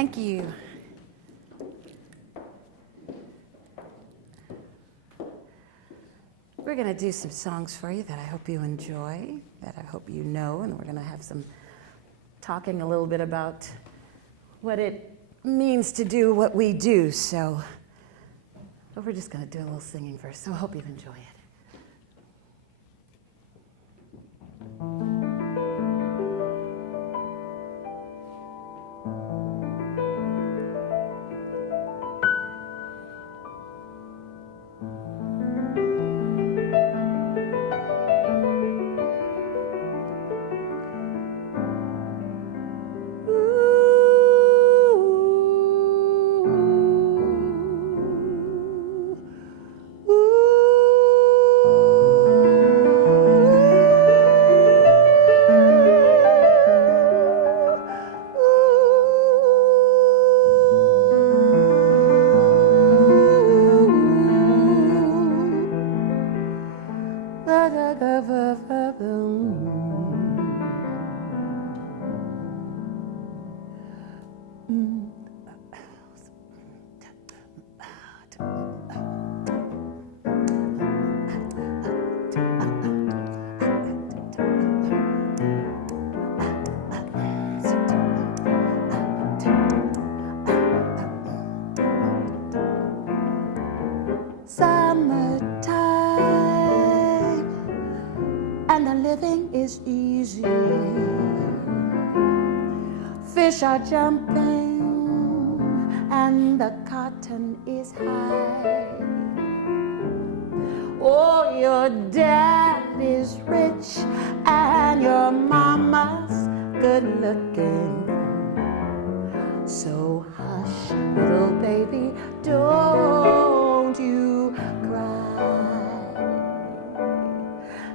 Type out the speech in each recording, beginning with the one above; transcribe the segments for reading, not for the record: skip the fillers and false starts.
Thank you. We're going to do some songs for you that I hope you enjoy, that I hope you know, and we're going to have some talking a little bit about what it means to do what we do. So, but we're just going to do a little singing first, so I hope you enjoy it. Easy. Fish are jumping and the cotton is high. Oh, your dad is rich and your mama's good looking. So hush, little baby, don't you cry.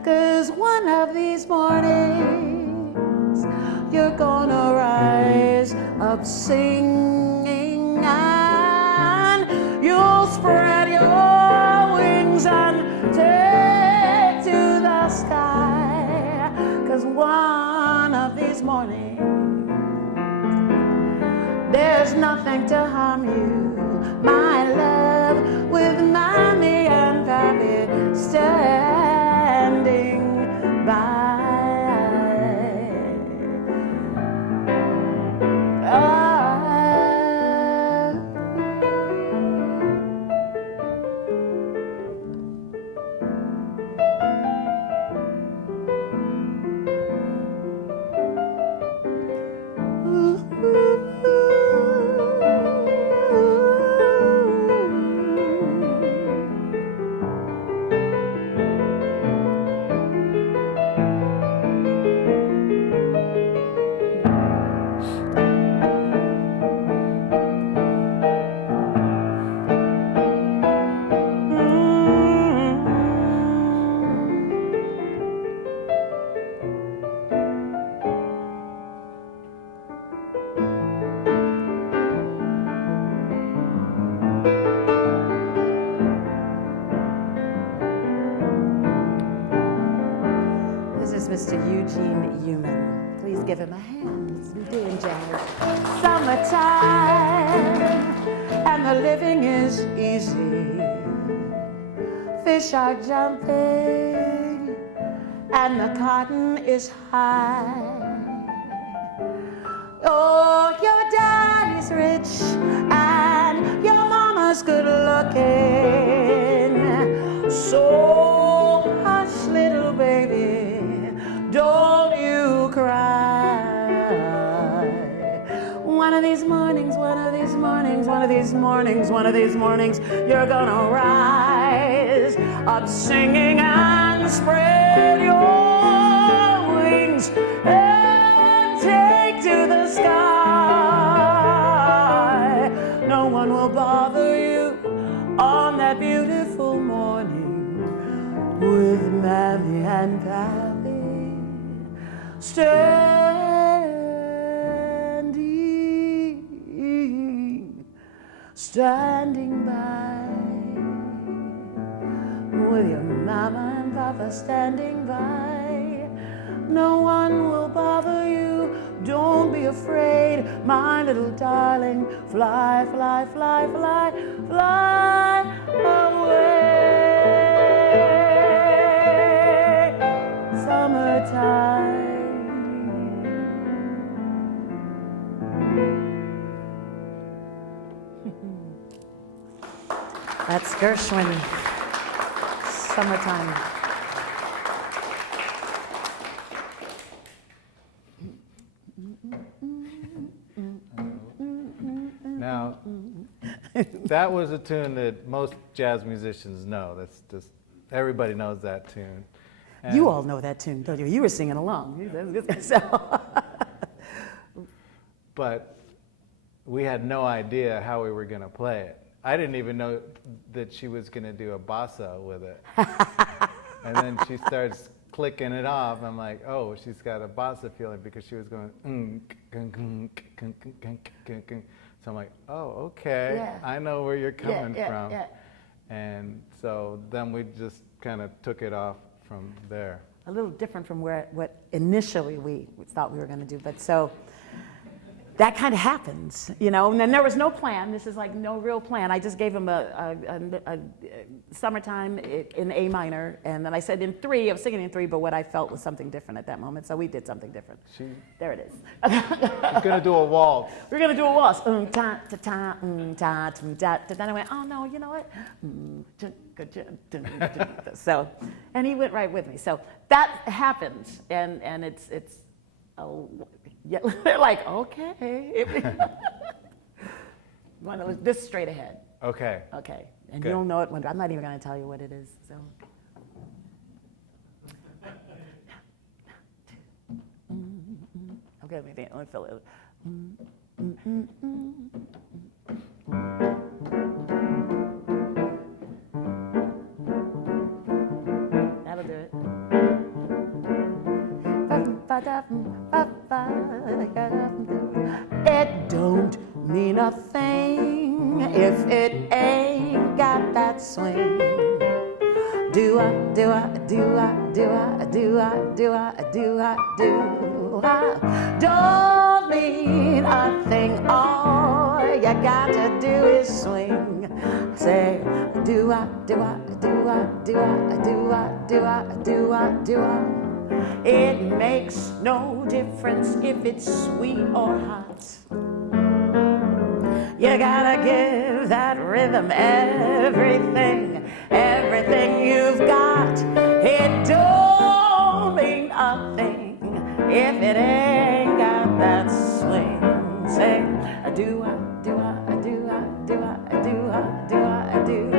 'Cause one of these mornings you're gonna rise up singing and you'll spread your wings and take to the sky. 'Cause one of these mornings there's nothing to harm you, my love, with mommy and pappy standing by. Mr. Eugene Uman. Please give him a hand. We're doing jazz. Summertime, and the living is easy. Fish are jumping, and the cotton is high. Oh, your daddy's rich, and your mama's good looking. So hush, little baby, don't you cry. One of these mornings, one of these mornings, one of these mornings, one of these mornings, you're gonna rise up singing and spread your wings and take to the sky. No one will bother you on that beautiful morning with Mammy and Pappy standing by, with your mama and papa standing by. No one will bother you, don't be afraid, my little darling, fly, fly, fly, fly, fly away. Summertime. That's Gershwin, Summertime. Now, that was a tune that most jazz musicians know. That's just, everybody knows that tune. And You all know that tune, don't you? You were singing along. So. But we had no idea how we were going to play it. I didn't even know that she was going to do a bossa with it. And then she starts clicking it off. I'm like, oh, she's got a bossa feeling because she was going, so I'm like, oh, okay, Yeah. I know where you're coming from. Yeah. And so then we just kind of took it off from there. A little different from what initially we thought we were going to do, but so that kind of happens, you know. And then there was no plan. This is like no real plan. I just gave him a Summertime in A minor, and then I said in 3. I was singing in 3, but what I felt was something different at that moment, so we did something different. There it is. We're gonna do a waltz. We're gonna do a waltz. Ta ta ta ta ta. Then I went, oh no, you know what? So, and he went right with me. So that happened, and it's. Yeah, they're like, okay. Want to this straight ahead. Okay. Okay. And Good. you'll know it when I'm not even going to tell you what it is. So. Okay, let me fill it. That'll do it. It don't mean a thing if it ain't got that swing. Do I, do I, do I, do I, do I, do I, do I, do I. Don't mean a thing, all you got to do is swing. Say, do I, do I, do I, do I, do I, do I, do I, do I. It makes no difference if it's sweet or hot. You gotta give that rhythm everything, everything you've got. It don't mean a thing if it ain't got that swing. Say, do I, do I, do I, do I, do I, do I, do.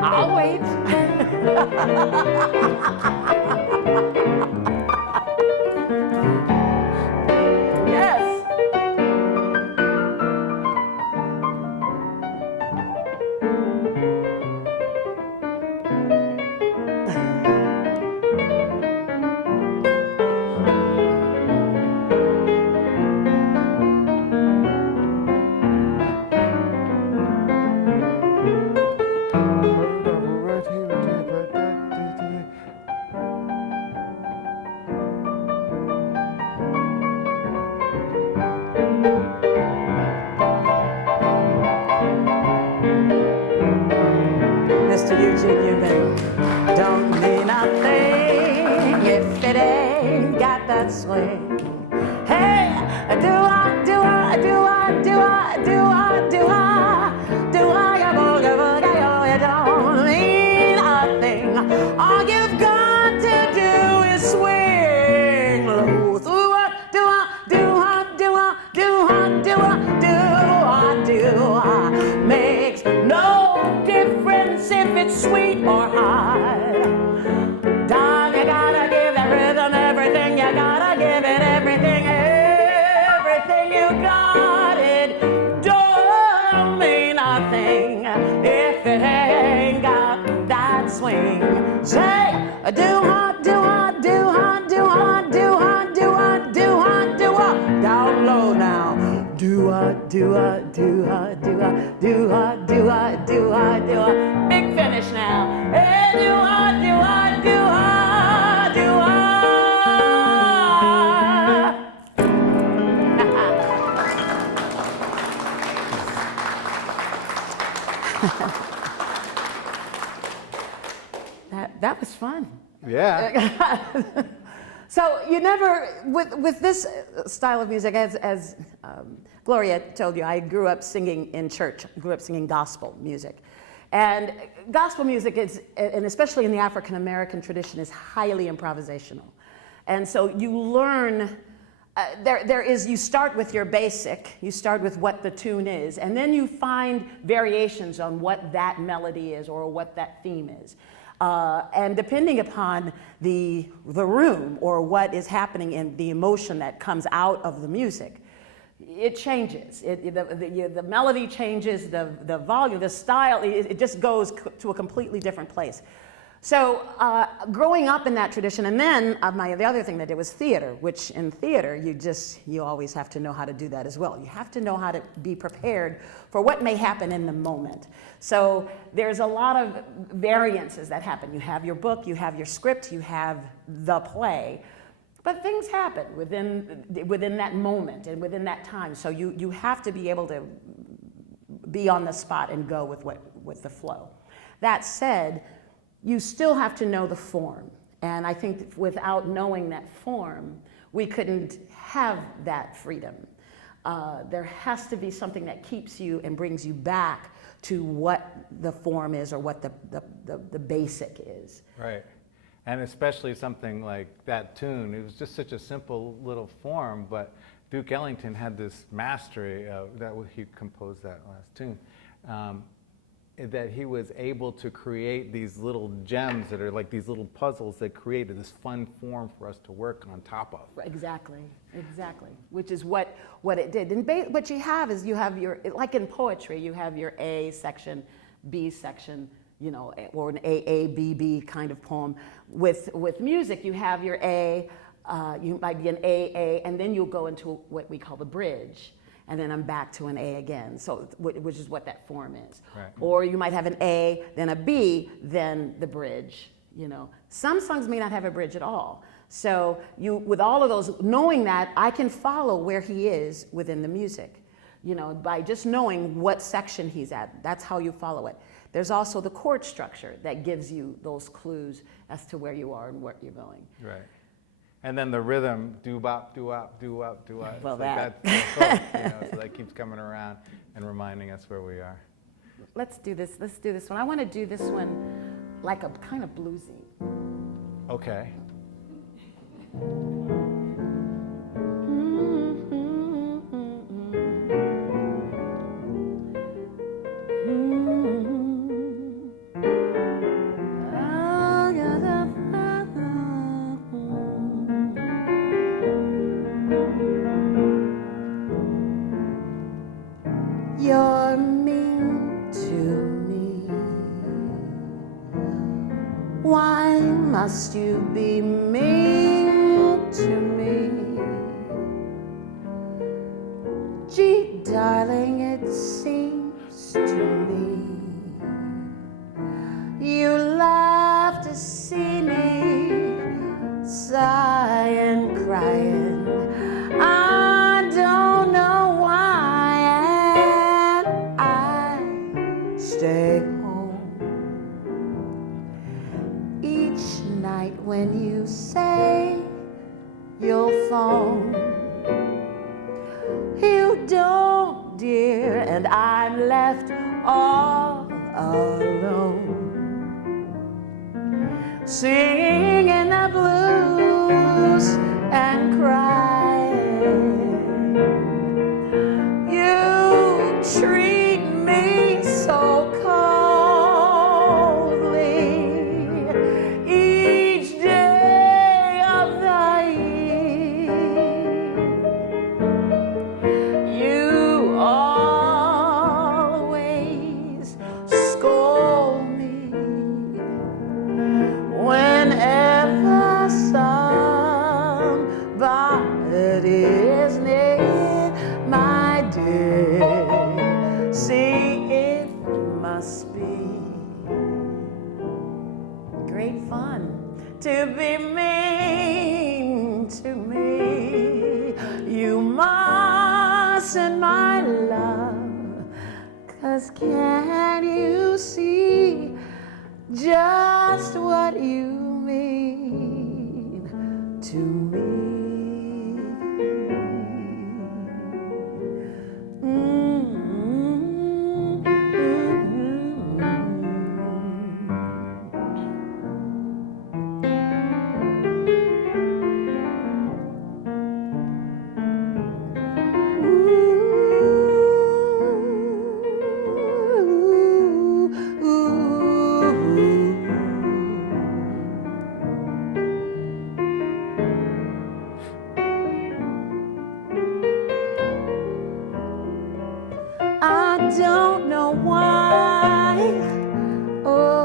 I'll wait. Eugene, Uman. Don't mean a thing if it ain't got that swing. Hey, do I, do I, do I, do I, do I, do I, do I, ya booga booga yo, it don't mean a thing. All you've got to do is swing low. Do I, do I, do I, do I, do I, do I, do I, do I. Makes no difference if it's sweet or hard. Darling, you gotta give that rhythm everything. You gotta give it everything, everything you got. It don't mean nothing if it ain't got that swing. Say, do I, do I, do I, do I, do I, do I, do I, do I. Down low now. Do I, do I, do I, do I, do I, do I, do I, do I. Big finish now. Hey, do I, do I, do I, do I. That was fun. Yeah. So you never, with this style of music, as Gloria told you, I grew up singing in church. I grew up singing gospel music. And gospel music is, and especially in the African American tradition, is highly improvisational. And so you learn, you start with your basic, you start with what the tune is, and then you find variations on what that melody is or what that theme is. And depending upon the room or what is happening in the emotion that comes out of the music, it changes. The melody changes, the volume, the style, it just goes to a completely different place. So growing up in that tradition, and then the other thing that I did was theater, which in theater, you always have to know how to do that as well. You have to know how to be prepared for what may happen in the moment. So there's a lot of variances that happen. You have your book, you have your script, you have the play, but things happen within that moment and within that time. So you have to be able to be on the spot and go with the flow. That said, you still have to know the form. And I think without knowing that form, we couldn't have that freedom. There has to be something that keeps you and brings you back to what the form is or what the basic is. Right. And especially something like that tune. It was just such a simple little form, but Duke Ellington had this mastery that he composed that last tune. That he was able to create these little gems that are like these little puzzles that created this fun form for us to work on top of. Exactly, which is what it did. And what you have is like in poetry, you have your A section, B section, or an AABB kind of poem. With music, you have your A, you might be an AA, and then you'll go into what we call the bridge. And then I'm back to an A again, so which is what that form is. Right. Or you might have an A, then a B, then the bridge. Some songs may not have a bridge at all. So with all of those, knowing that, I can follow where he is within the music. By just knowing what section he's at. That's how you follow it. There's also the chord structure that gives you those clues as to where you are and where you're going. Right. And then the rhythm, doo-bop, doo-wop, doo-wop, doo-wop. Well, that's hook, so that keeps coming around and reminding us where we are. Let's do this one. I want to do this one like a kind of bluesy. Okay. You're mean to me. Why must you be mean to me? Gee, darling, it seems to me you love to see me sigh and crying. I don't know why, and I stay home when you say you'll phone. You don't, dear, and I'm left all alone, singing the blues and crying. You treat me so coldly each day of the year. You always scold me whenever somebody is near, my dear. See, it must be great fun to be mean to me. You mustn't, my love, 'cause can't you see just what you mean to me? I don't know why. Oh.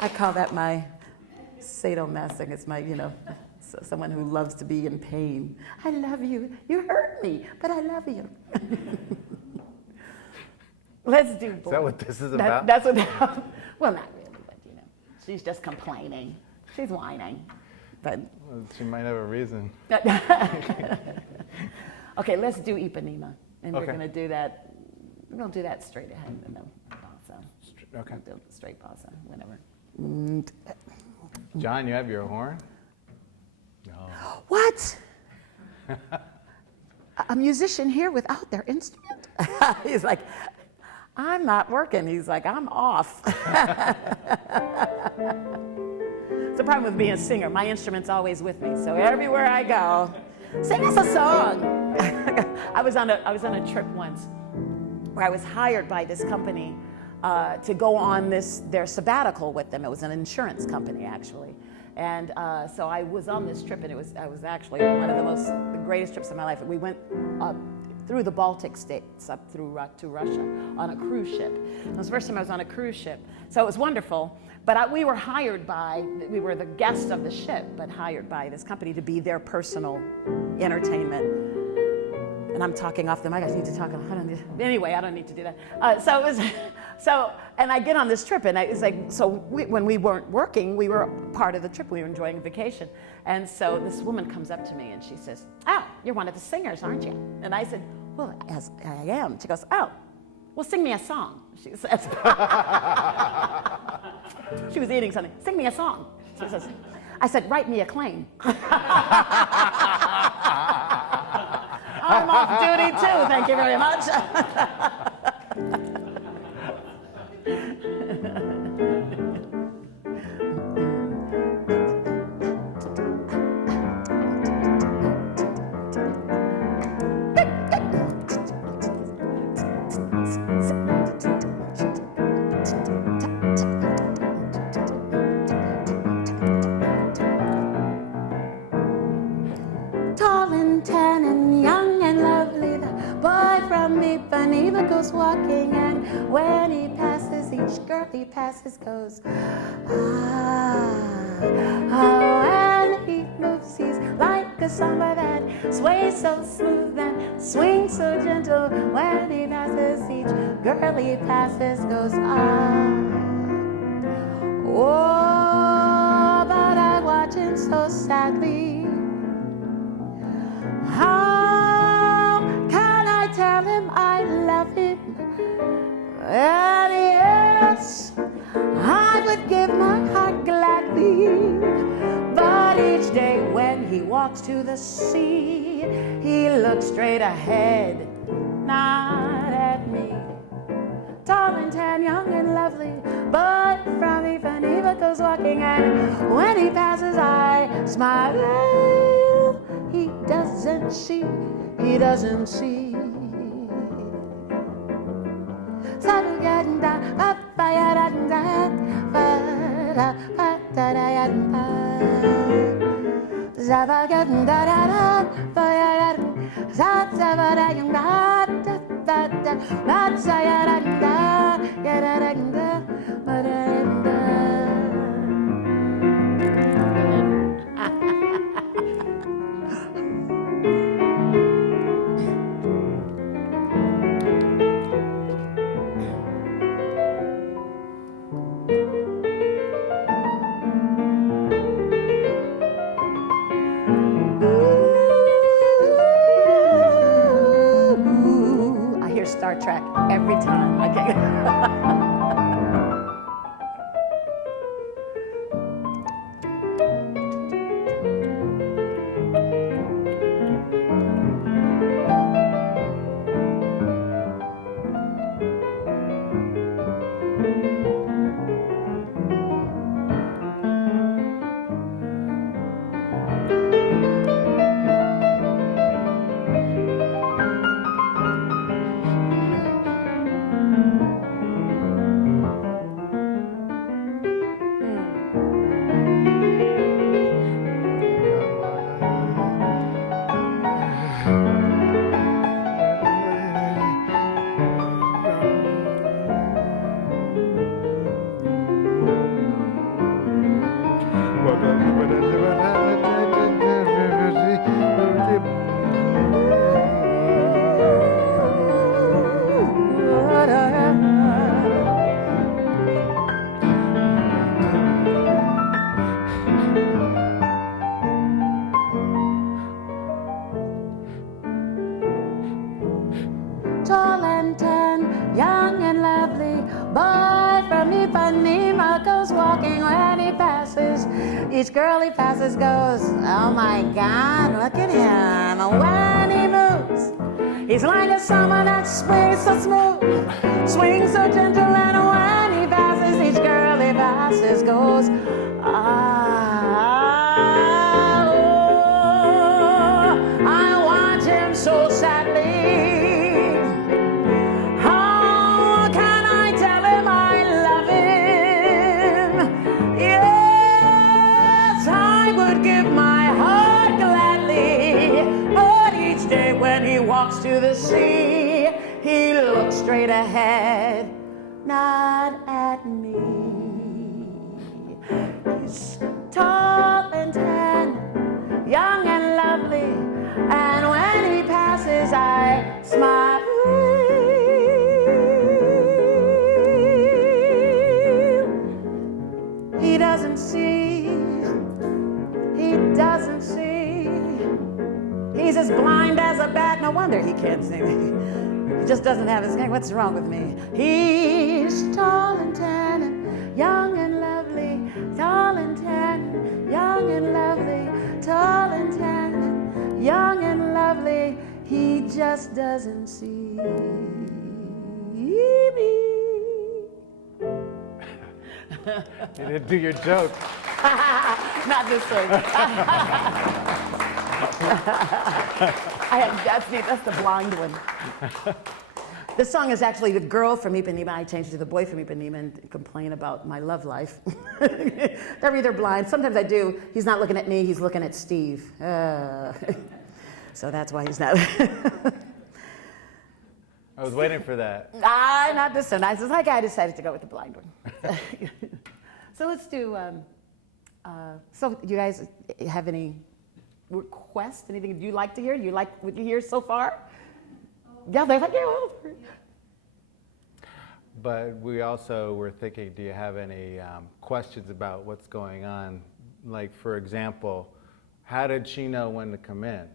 I call that my sadomasochism. It's my, someone who loves to be in pain. I love you. You hurt me, but I love you. Let's do both. Is that what this is about? That's what. Well, not really, but she's just complaining. She's whining, but. Well, she might have a reason. Okay, let's do Ipanema, and Okay. we're gonna do that. We're gonna do that straight ahead, and then bossa. Okay. We'll do straight bossa, whatever. John, you have your horn? No. What? A musician here without their instrument? He's like, I'm not working. He's like, I'm off. It's the problem with being a singer. My instrument's always with me. So everywhere I go, sing us a song. I was on a trip once where I was hired by this company to go on their sabbatical with them. It was an insurance company, actually. And so I was on this trip, and I was actually one of the greatest trips of my life. We went up through the Baltic states, up through to Russia on a cruise ship. It was the first time I was on a cruise ship, so it was wonderful. we were hired by, we were the guests of the ship, but hired by this company to be their personal entertainment. And I'm talking off the mic. I need to talk. Anyway, I don't need to do that. And I get on this trip, and it's like, when we weren't working, we were part of the trip. We were enjoying vacation. And so this woman comes up to me, and she says, "Oh, you're one of the singers, aren't you?" And I said, "Well, as I am." She goes, "Oh, well, sing me a song," she says. She was eating something. "Sing me a song," she says. I said, "Write me a claim." I'm off duty too, thank you very much. Tall and tan and young and lovely, the boy from Ipanema goes walking, and when he passes, each girl he passes goes, ah. When he moves, he's like a samba that sways so smooth and swings so gentle. When he passes, each girl he passes goes, ah. Oh, but I watch him so sadly. How can I tell him I love him? And yes, I would give my heart gladly. But each day when he walks to the sea, he looks straight ahead, not at me. Tall and tan, young and lovely, but from Ipanema goes walking, and when he passes, I smile. He doesn't see, he doesn't see. I hear Star Trek every time. Okay. Tall and tan, young and lovely, boy from Ipanema goes walking. When he passes, each girl he passes goes, oh my God, look at him. When he moves, he's like a summer that swings so smooth, swings so gentle. And when he passes, each girl he passes goes, ah, oh, I watch him so sadly. Walks to the sea, he looks straight ahead, not at me. see. He doesn't see. He's as blind as a bat. No wonder he can't see me. He just doesn't have his name. What's wrong with me? He's tall and tan and young and lovely. Tall and tan and young and lovely. Tall and tan and young and lovely. He just doesn't see me. You didn't do your joke. Not this one. That's the blind one. This song is actually the girl from Ipanema. I changed it to the boy from Ipanema and complain about my love life. They're either blind. Sometimes I do. He's not looking at me. He's looking at Steve. So that's why he's not. I was waiting for that. Not this one. I decided to go with the blind one. So let's do. So do you guys have any requests? Anything you'd like to hear? You like what you hear so far? Yeah, they're like, yeah, well. But we also were thinking, do you have any questions about what's going on? Like, for example, how did she know when to come in?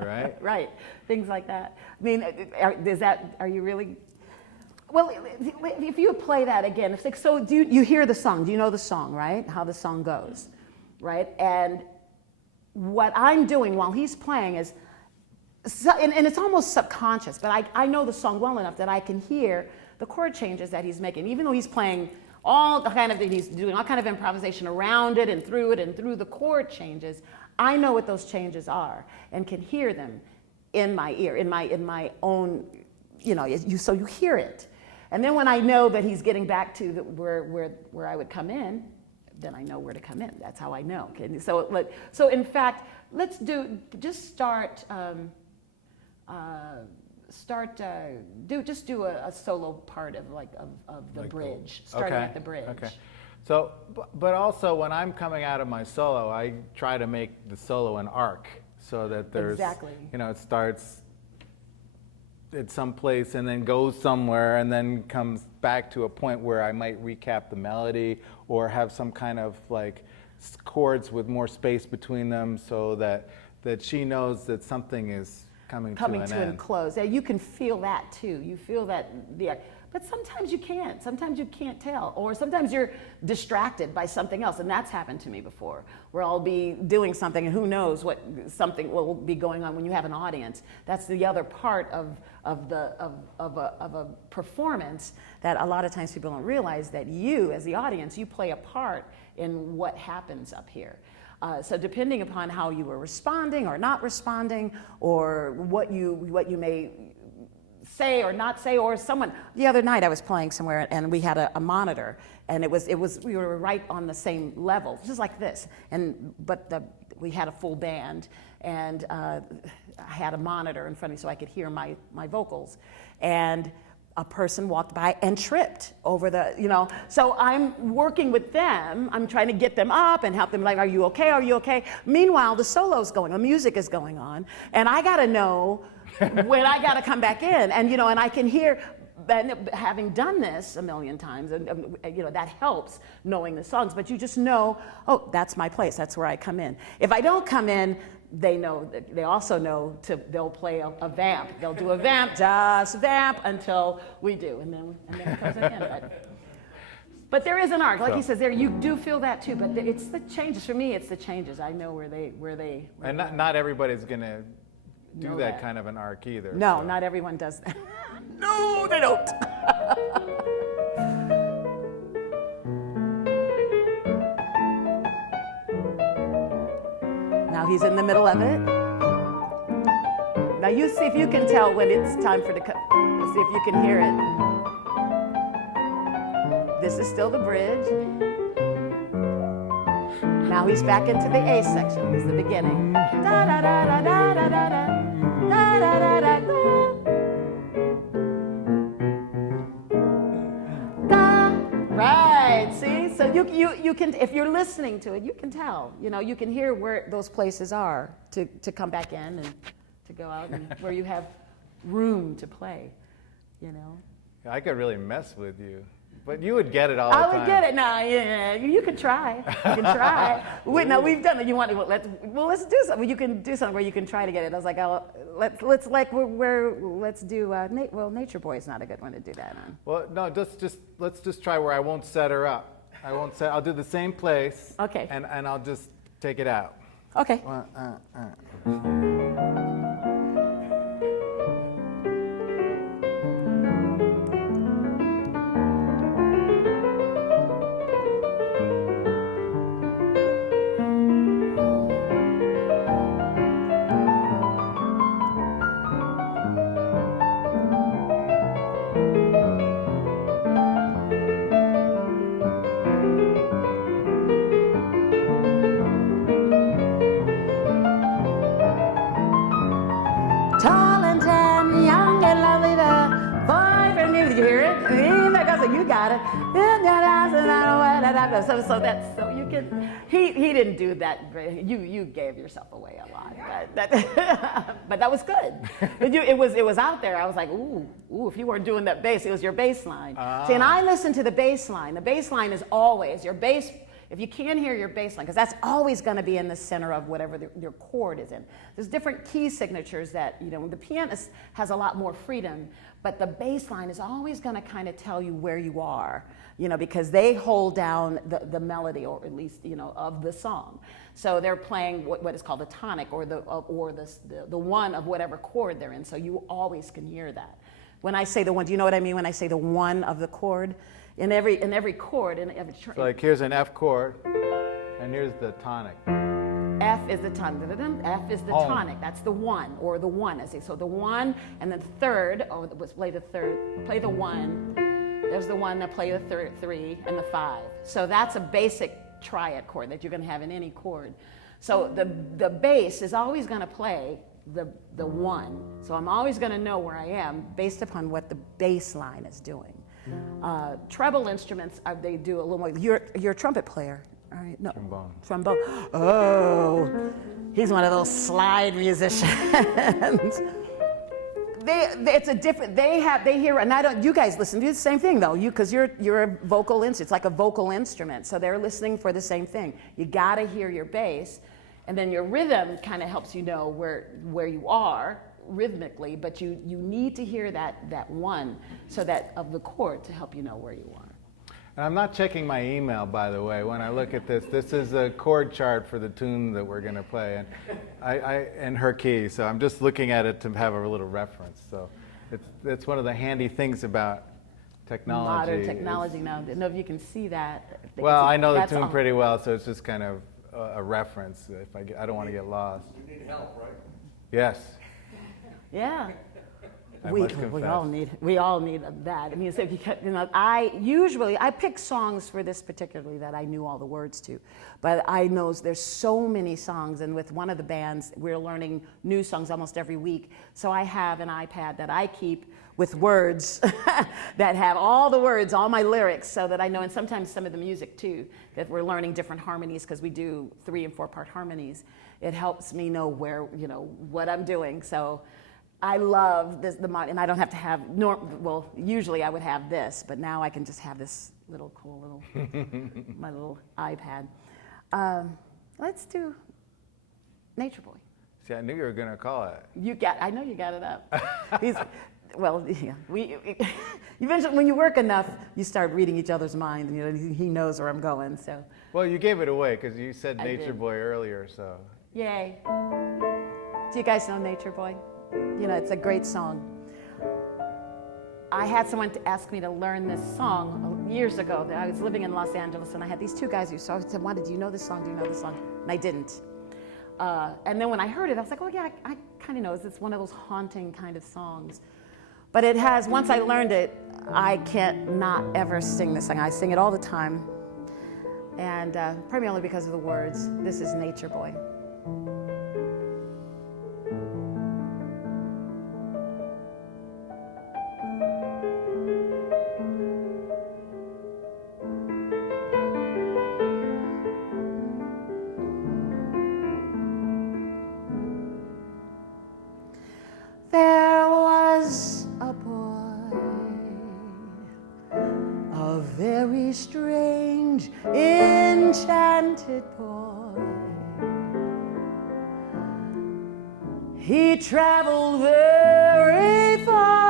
Right? Right. Things like that. I mean, are you really? Well, if you play that again, it's like, so do you hear the song? Do you know the song, right? How the song goes, right? And what I'm doing while he's playing is, and it's almost subconscious, but I know the song well enough that I can hear the chord changes that he's making, even though he's playing he's doing all kind of improvisation around it and through the chord changes. I know what those changes are and can hear them in my ear, in my own, so you hear it. And then when I know that he's getting back to where I would come in, then I know where to come in. That's how I know. Okay? So in fact, let's do a solo part of the bridge, starting at the bridge. Okay. So, but also when I'm coming out of my solo, I try to make the solo an arc so that there's, exactly. It starts at some place and then goes somewhere and then comes back to a point where I might recap the melody or have some kind of like chords with more space between them so that she knows that something is coming to an end. Close. Yeah, you can feel that too. You feel that but sometimes you can't. Sometimes you can't tell. Or sometimes you're distracted by something else. And that's happened to me before, where I'll be doing something and who knows what something will be going on when you have an audience. That's the other part of a performance that a lot of times people don't realize, that you, as the audience, you play a part in what happens up here. So depending upon how you were responding or not responding, or what you may say or not say, or someone. The other night I was playing somewhere and we had a monitor, and we were right on the same level, just like this. But we had a full band, and I had a monitor in front of me so I could hear my vocals, and a person walked by and tripped over so I'm working with them. I'm trying to get them up and help them, like, are you okay? Are you okay? Meanwhile, the solo's going on, music is going on, and I gotta know when I gotta come back in, and and I can hear, and having done this a million times, and that helps knowing the songs, but you just know, oh, that's my place, that's where I come in. If I don't come in, they also know they'll play a vamp. They'll do a vamp, just vamp until we do, and then it comes again. But there is an arc, like he says there. You do feel that too, but it's the changes. For me, it's the changes. I know where they. And not everybody's gonna do that kind of an arc either. No, not everyone does that. No, they don't. Now he's in the middle of it. Now you see if you can tell when it's time for the cut. See if you can hear it. This is still the bridge. Now he's back into the A section. This is the beginning. Da da da da da da da da da da da da. Right. See, so you can, if you're listening to it, you can tell. You can hear where those places are to come back in and to go out, and where you have room to play. I could really mess with you. But you would get it all the time. I would get it. No, yeah, you can try. You can try. No, we've done it. You want to? Let's do something. You can do something where you can try to get it. I was like, oh, let's do. Nature Boy is not a good one to do that on. Well, no, let's just try where I won't set her up. I'll do the same place. Okay. And I'll just take it out. Okay. Tall and tan, young and lovely, the boy from New. Did you hear it? You got it. So you can. He didn't do that. You gave yourself away a lot, but that was good. It was out there. I was like, ooh, if you weren't doing that bass, it was your bass line. See, and I listen to the bass line. The bass line is always your bass. If you can't hear your bass line, because that's always going to be in the center of whatever your chord is in. There's different key signatures that, the pianist has a lot more freedom, but the bass line is always going to kind of tell you where you are, because they hold down the melody, or at least, of the song. So they're playing what is called the tonic, or the one of whatever chord they're in, so you always can hear that. When I say the one, do you know what I mean when I say the one of the chord? In every chord, so like here's an F chord, and here's the tonic. F is the tonic. F is the tonic. That's the one, or the one. I say so. The one, and then third. Oh, let's play the third. Play the one. There's the one. That play the third, three, and the five. So that's a basic triad chord that you're going to have in any chord. So the bass is always going to play the one. So I'm always going to know where I am based upon what the bass line is doing. Treble instruments, they do a little more. You're a trumpet player, all right? No. Trombone. Oh, he's one of those slide musicians. It's a different. They hear, and I don't. You guys listen to the same thing though, because you're a vocal instrument. It's like a vocal instrument, so they're listening for the same thing. You got to hear your bass, and then your rhythm kind of helps you know where you are rhythmically, but you need to hear that one, so that of the chord, to help you know where you are. And I'm not checking my email, by the way, when I look at this. This is a chord chart for the tune that we're going to play, and I in her key, so I'm just looking at it to have a little reference. So it's one of the handy things about technology. Modern technology now. I don't know if you can see that. Well, I know the tune pretty well, so it's just kind of a reference. I don't want to get lost. You need help, right? Yes. Yeah. We all need that. I mean, so I pick songs for this particularly that I knew all the words to, but I know there's so many songs, and with one of the bands, we're learning new songs almost every week. So I have an iPad that I keep with words that have all the words, all my lyrics, so that I know, and sometimes some of the music too, that we're learning different harmonies, because we do 3- and 4-part harmonies. It helps me know where, what I'm doing. So I love this, and I don't have to have, usually I would have this, but now I can just have this little cool my little iPad. Let's do Nature Boy. See, I knew you were going to call it. I know you got it up. Eventually, when you work enough, you start reading each other's minds, and he knows where I'm going, so. Well, you gave it away, because you said Nature Boy earlier, so. Yay. Do you guys know Nature Boy? It's a great song. I had someone to ask me to learn this song years ago. I was living in Los Angeles, and I had these two guys who said, Wanda, do you know this song? Do you know this song? And I didn't. And then when I heard it, I was like, oh yeah, I kind of know. It's one of those haunting kind of songs. But it has, once I learned it, I can't not ever sing this song. I sing it all the time. And primarily because of the words. This is Nature Boy. There was a boy, a very strange, enchanted boy. He traveled very far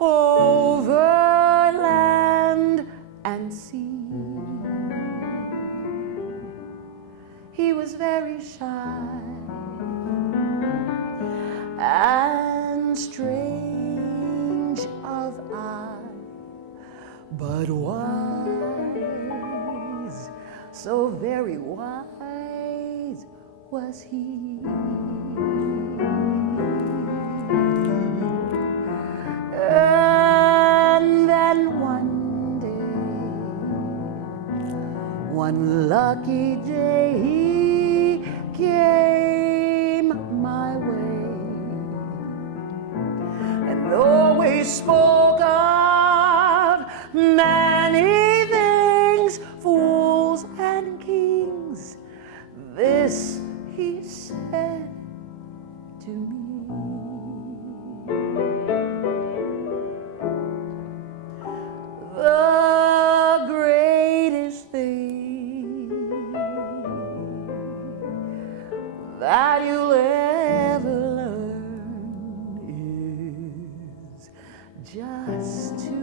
over land and sea. He was very shy and strange of eye, but wise, so very wise was he. And then one day, one lucky day, he came my way. And though we spoke of many things, fools and kings, this he said to me. The greatest thing that you'll ever learn is just to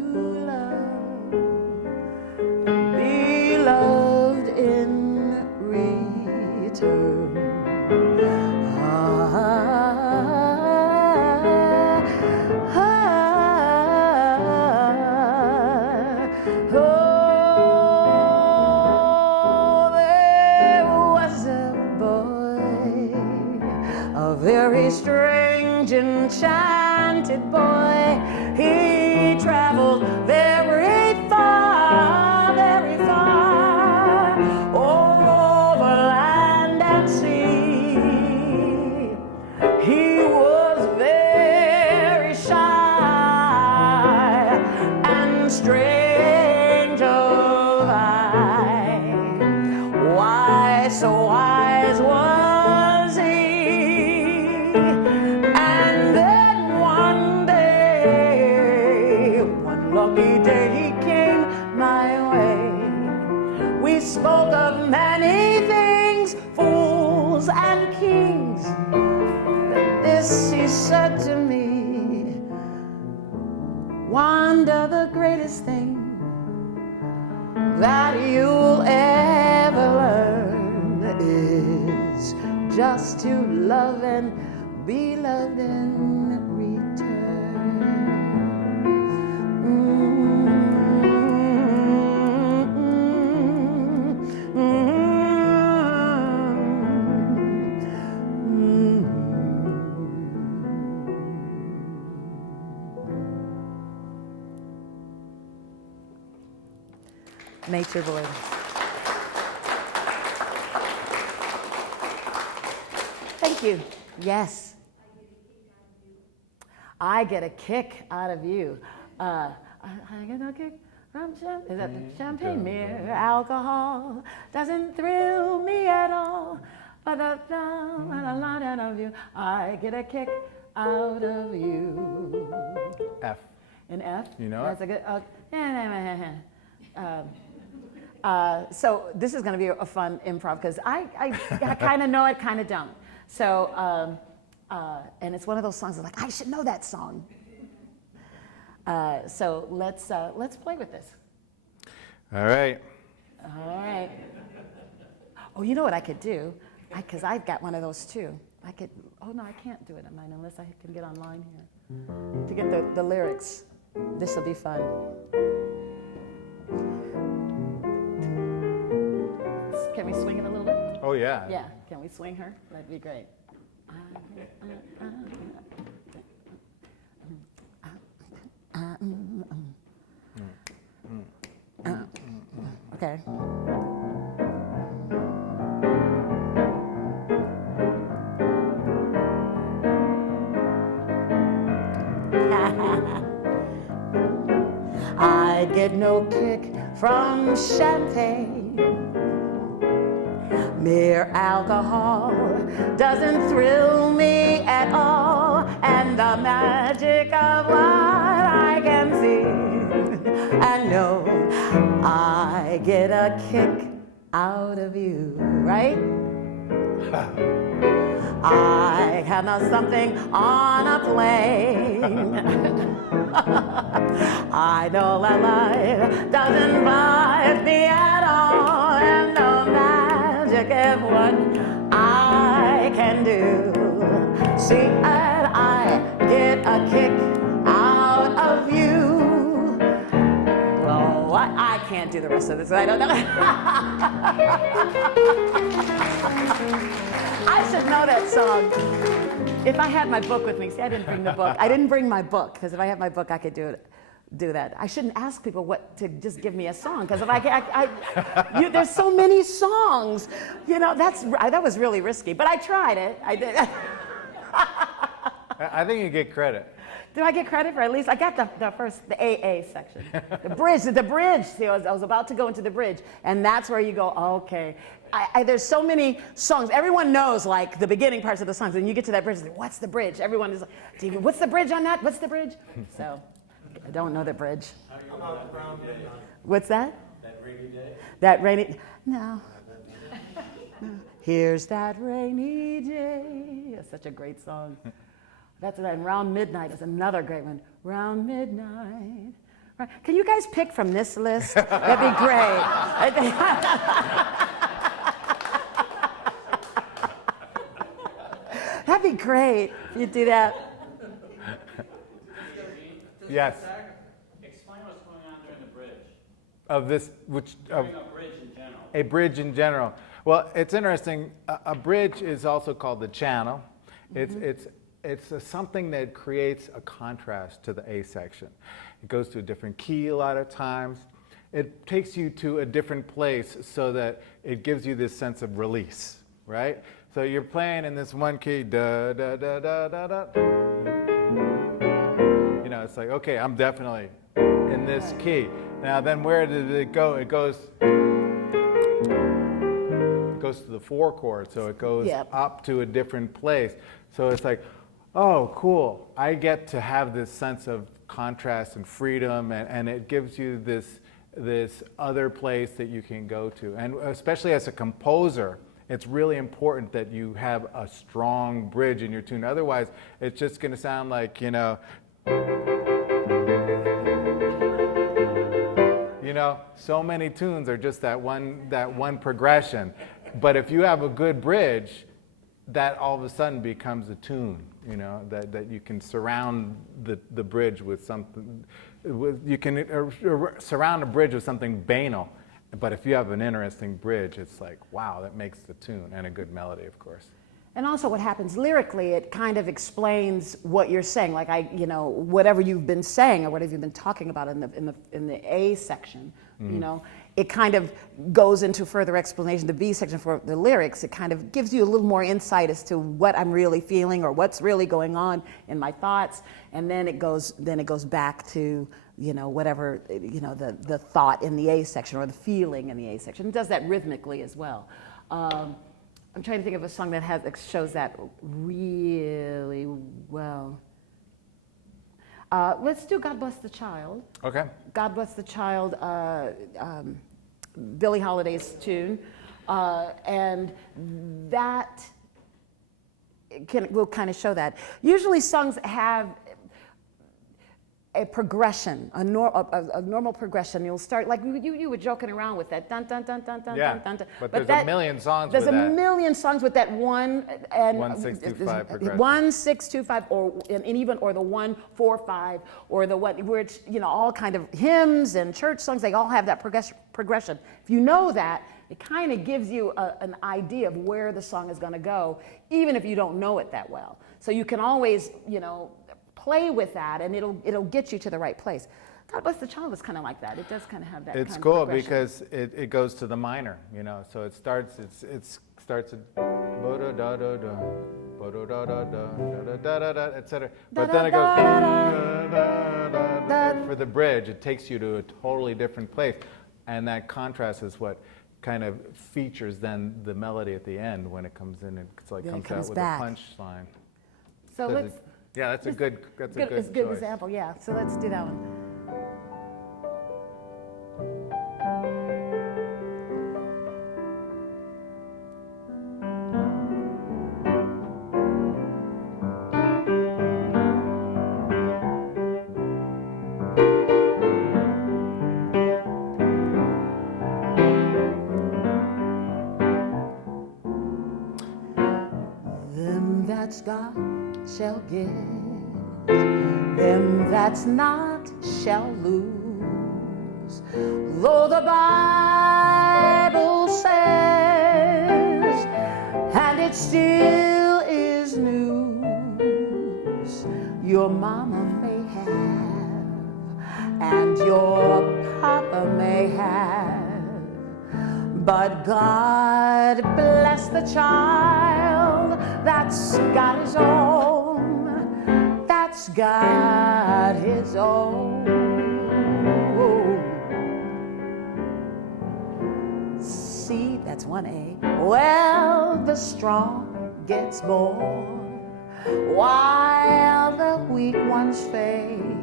love and be loved in return. Very strange, enchanted boy. He traveled very far over land and sea. He was very shy and strange of eye. Why so wise was he? Lucky day he came my way. We spoke of many things, fools and kings. But this he said to me, Wanda, the greatest thing that you'll ever learn is just to love and be loved in return. Nature voice. Thank you. Yes. I get a kick out of you. I get a kick from champagne. Is that the champagne? Mere alcohol doesn't thrill me at all. But a lot out of you. I get a kick out of you. F. In F? You know That's it? a good. So this is going to be a fun improv because I kind of know it, kind of don't. So and it's one of those songs that's like I should know that song. So let's play with this. All right. All right. Oh, you know what I could do? Because I've got one of those too. I could. Oh no, I can't do it on mine unless I can get online here to get the lyrics. This will be fun. Can we swing it a little bit? Oh yeah. Yeah. Can we swing her? That'd be great. Okay. I get no kick from champagne. Mere alcohol doesn't thrill me at all. And the magic of what I can see and no, I get a kick out of you, right? I have not something on a plane. I know that life doesn't bite me at all, and no magic is what I can do. See, and I get a kick out of you. Well, I can't do the rest of this. I don't know. I should know that song. If I had my book with me, see, I didn't bring the book. I didn't bring my book, because if I had my book, I could do that. I shouldn't ask people what to just give me a song, because if there's so many songs. You know, that was really risky, but I tried it. I did. I think you get credit. Do I get credit for at least? I got the AA section. The bridge. See, I was about to go into the bridge, and that's where you go, okay. There's so many songs. Everyone knows, like, the beginning parts of the songs. When you get to that bridge, like, what's the bridge? Everyone is like, what's the bridge on that? What's the bridge? So, I don't know the bridge. What's that? That rainy day? That rainy, no. Here's that rainy day. It's such a great song. That's right. And Round Midnight is another great one. Round Midnight. Right. Can you guys pick from this list? That'd be great. That'd be great if you do that. Yes. Explain what's going on during the bridge. Of this, During a bridge in general. a bridge in general. Well, it's interesting. A bridge is also called the channel. It's something that creates a contrast to the A section. It goes to a different key a lot of times. It takes you to a different place so that it gives you this sense of release, right? So you're playing in this one key, da da da da da da. You know, it's like, okay, I'm definitely in this key. Now then, where did it go? It goes to the 4 chord, so it goes up to a different place. So it's like, oh, cool. I get to have this sense of contrast and freedom, and it gives you this other place that you can go to. And especially as a composer, it's really important that you have a strong bridge in your tune. Otherwise, it's just going to sound like, you know, so many tunes are just that one progression. But if you have a good bridge, that all of a sudden becomes a tune, you know, that you can surround the bridge with something. You can surround a bridge with something banal, but if you have an interesting bridge, it's like, wow, that makes the tune, and a good melody, of course. And also what happens lyrically, it kind of explains what you're saying. Like whatever you've been saying or whatever you've been talking about in the A section, you know, it kind of goes into further explanation. The B section for the lyrics, it kind of gives you a little more insight as to what I'm really feeling or what's really going on in my thoughts. And then it goes back to, you know, whatever, you know, the thought in the A section or the feeling in the A section. It does that rhythmically as well. I'm trying to think of a song that shows that really well. Let's do God Bless the Child. Okay. God Bless the Child, Billie Holiday's tune. And that will kind of show that. Usually songs have a progression, a normal progression. You'll start, like you were joking around with that dun dun dun dun dun dun dun. But there's a million songs with that. There's a million songs with that 1 and 1-6-2-5 progression. 1-6-2-5 or the 1-4-5 or the what, which, you know, all kind of hymns and church songs. They all have that progression. If you know that, it kind of gives you an idea of where the song is going to go, even if you don't know it that well. So you can always, you know, play with that, and it'll get you to the right place. God Bless the Child is kind of like that. It does kind of have that. It's kind cool of because it goes to the minor, you know. So it starts at etc. But then it goes for the bridge. It takes you to a totally different place, and that contrast is what kind of features then the melody at the end when it comes in. It's like comes out with a punch line. So let's. Yeah, that's a good It's a good example, yeah. So let's do that one. just God shall give. Them that's not shall lose. Though the Bible says, and it still is news, your mama may have, and your papa may have, but God bless the child that's got his own, that's got his own. See, that's 1A. Well, the strong gets born, while the weak ones fade.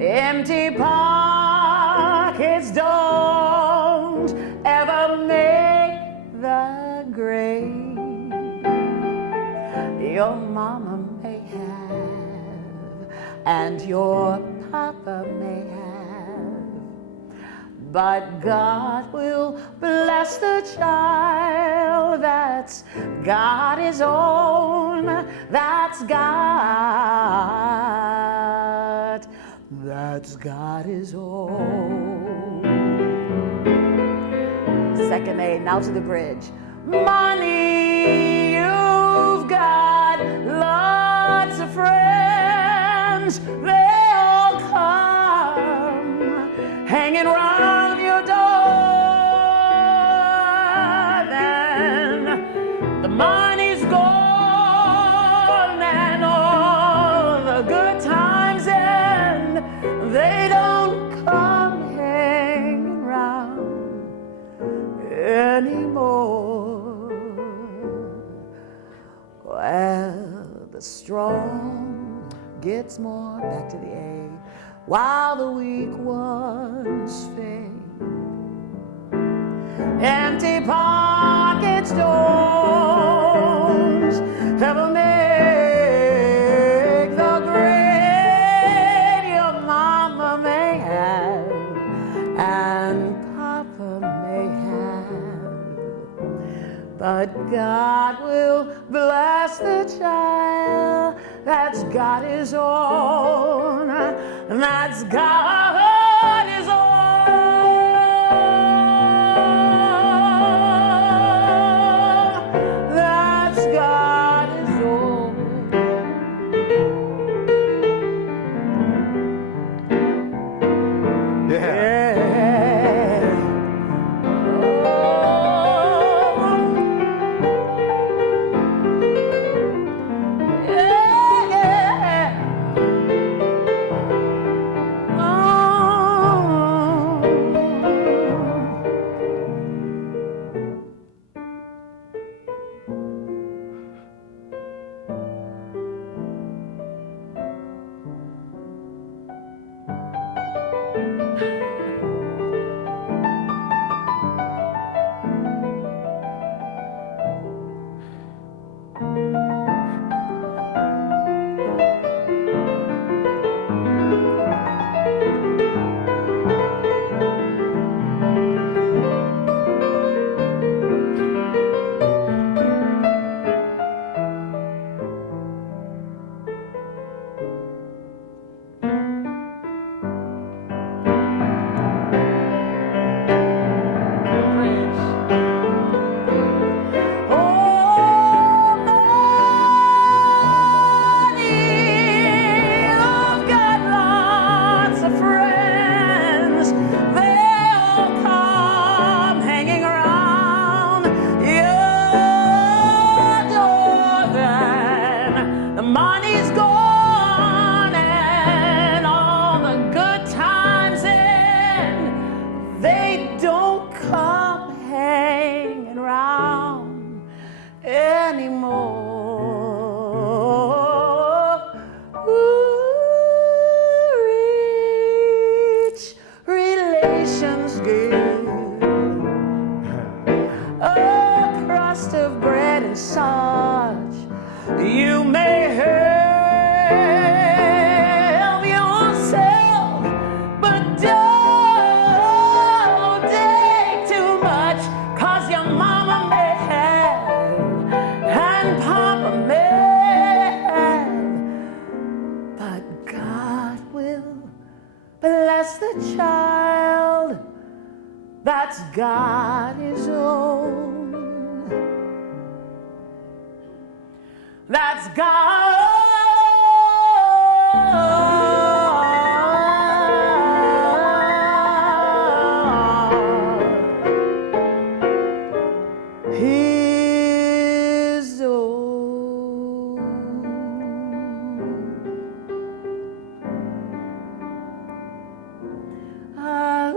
Empty pockets don't ever make the grade. Your mama may have, and your papa may have, but God will bless the child that's got his own, that's got his own. Second A, now to the bridge. Money, you've got lots of friends, they all come hanging round your door. Then the money's gone and all the good times end. They don't come hanging round anymore. Well, the strong gets more, back to the A, while the weak ones fade. Empty pockets don't ever make the grade. Your mama may have, and papa may have, but God will bless the child that's got his own, that's got his own. That's got his own. Yeah. Bless the child that's got his own, that's got his own. Ah,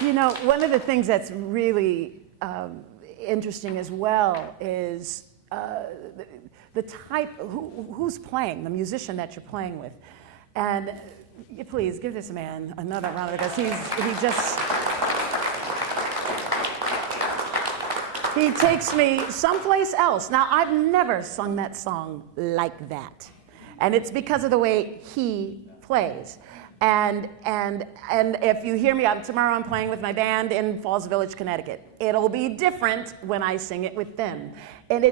You know, one of the things that's really interesting as well is the type, who's playing, the musician that you're playing with. And please give this man another round because he takes me someplace else. Now, I've never sung that song like that. And it's because of the way he plays. And if you hear me, tomorrow I'm playing with my band in Falls Village, Connecticut. It'll be different when I sing it with them. And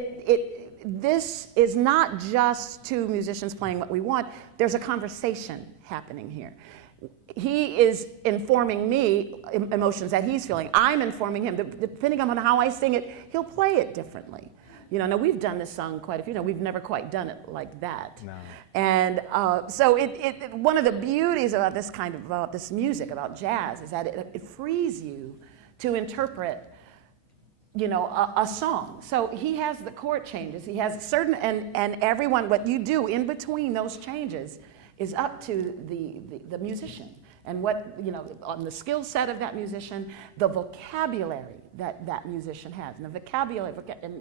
this is not just two musicians playing what we want. There's a conversation happening here. He is informing me emotions that he's feeling. I'm informing him. Depending on how I sing it, he'll play it differently. You know, now we've done this song quite a few. We've never quite done it like that. No. And so one of the beauties about this music, about jazz, is that it frees you to interpret, you know, a song. So he has the chord changes. He has certain, and everyone, what you do in between those changes is up to the musician. And what, you know, on the skill set of that musician, the vocabulary that musician has. And the vocabulary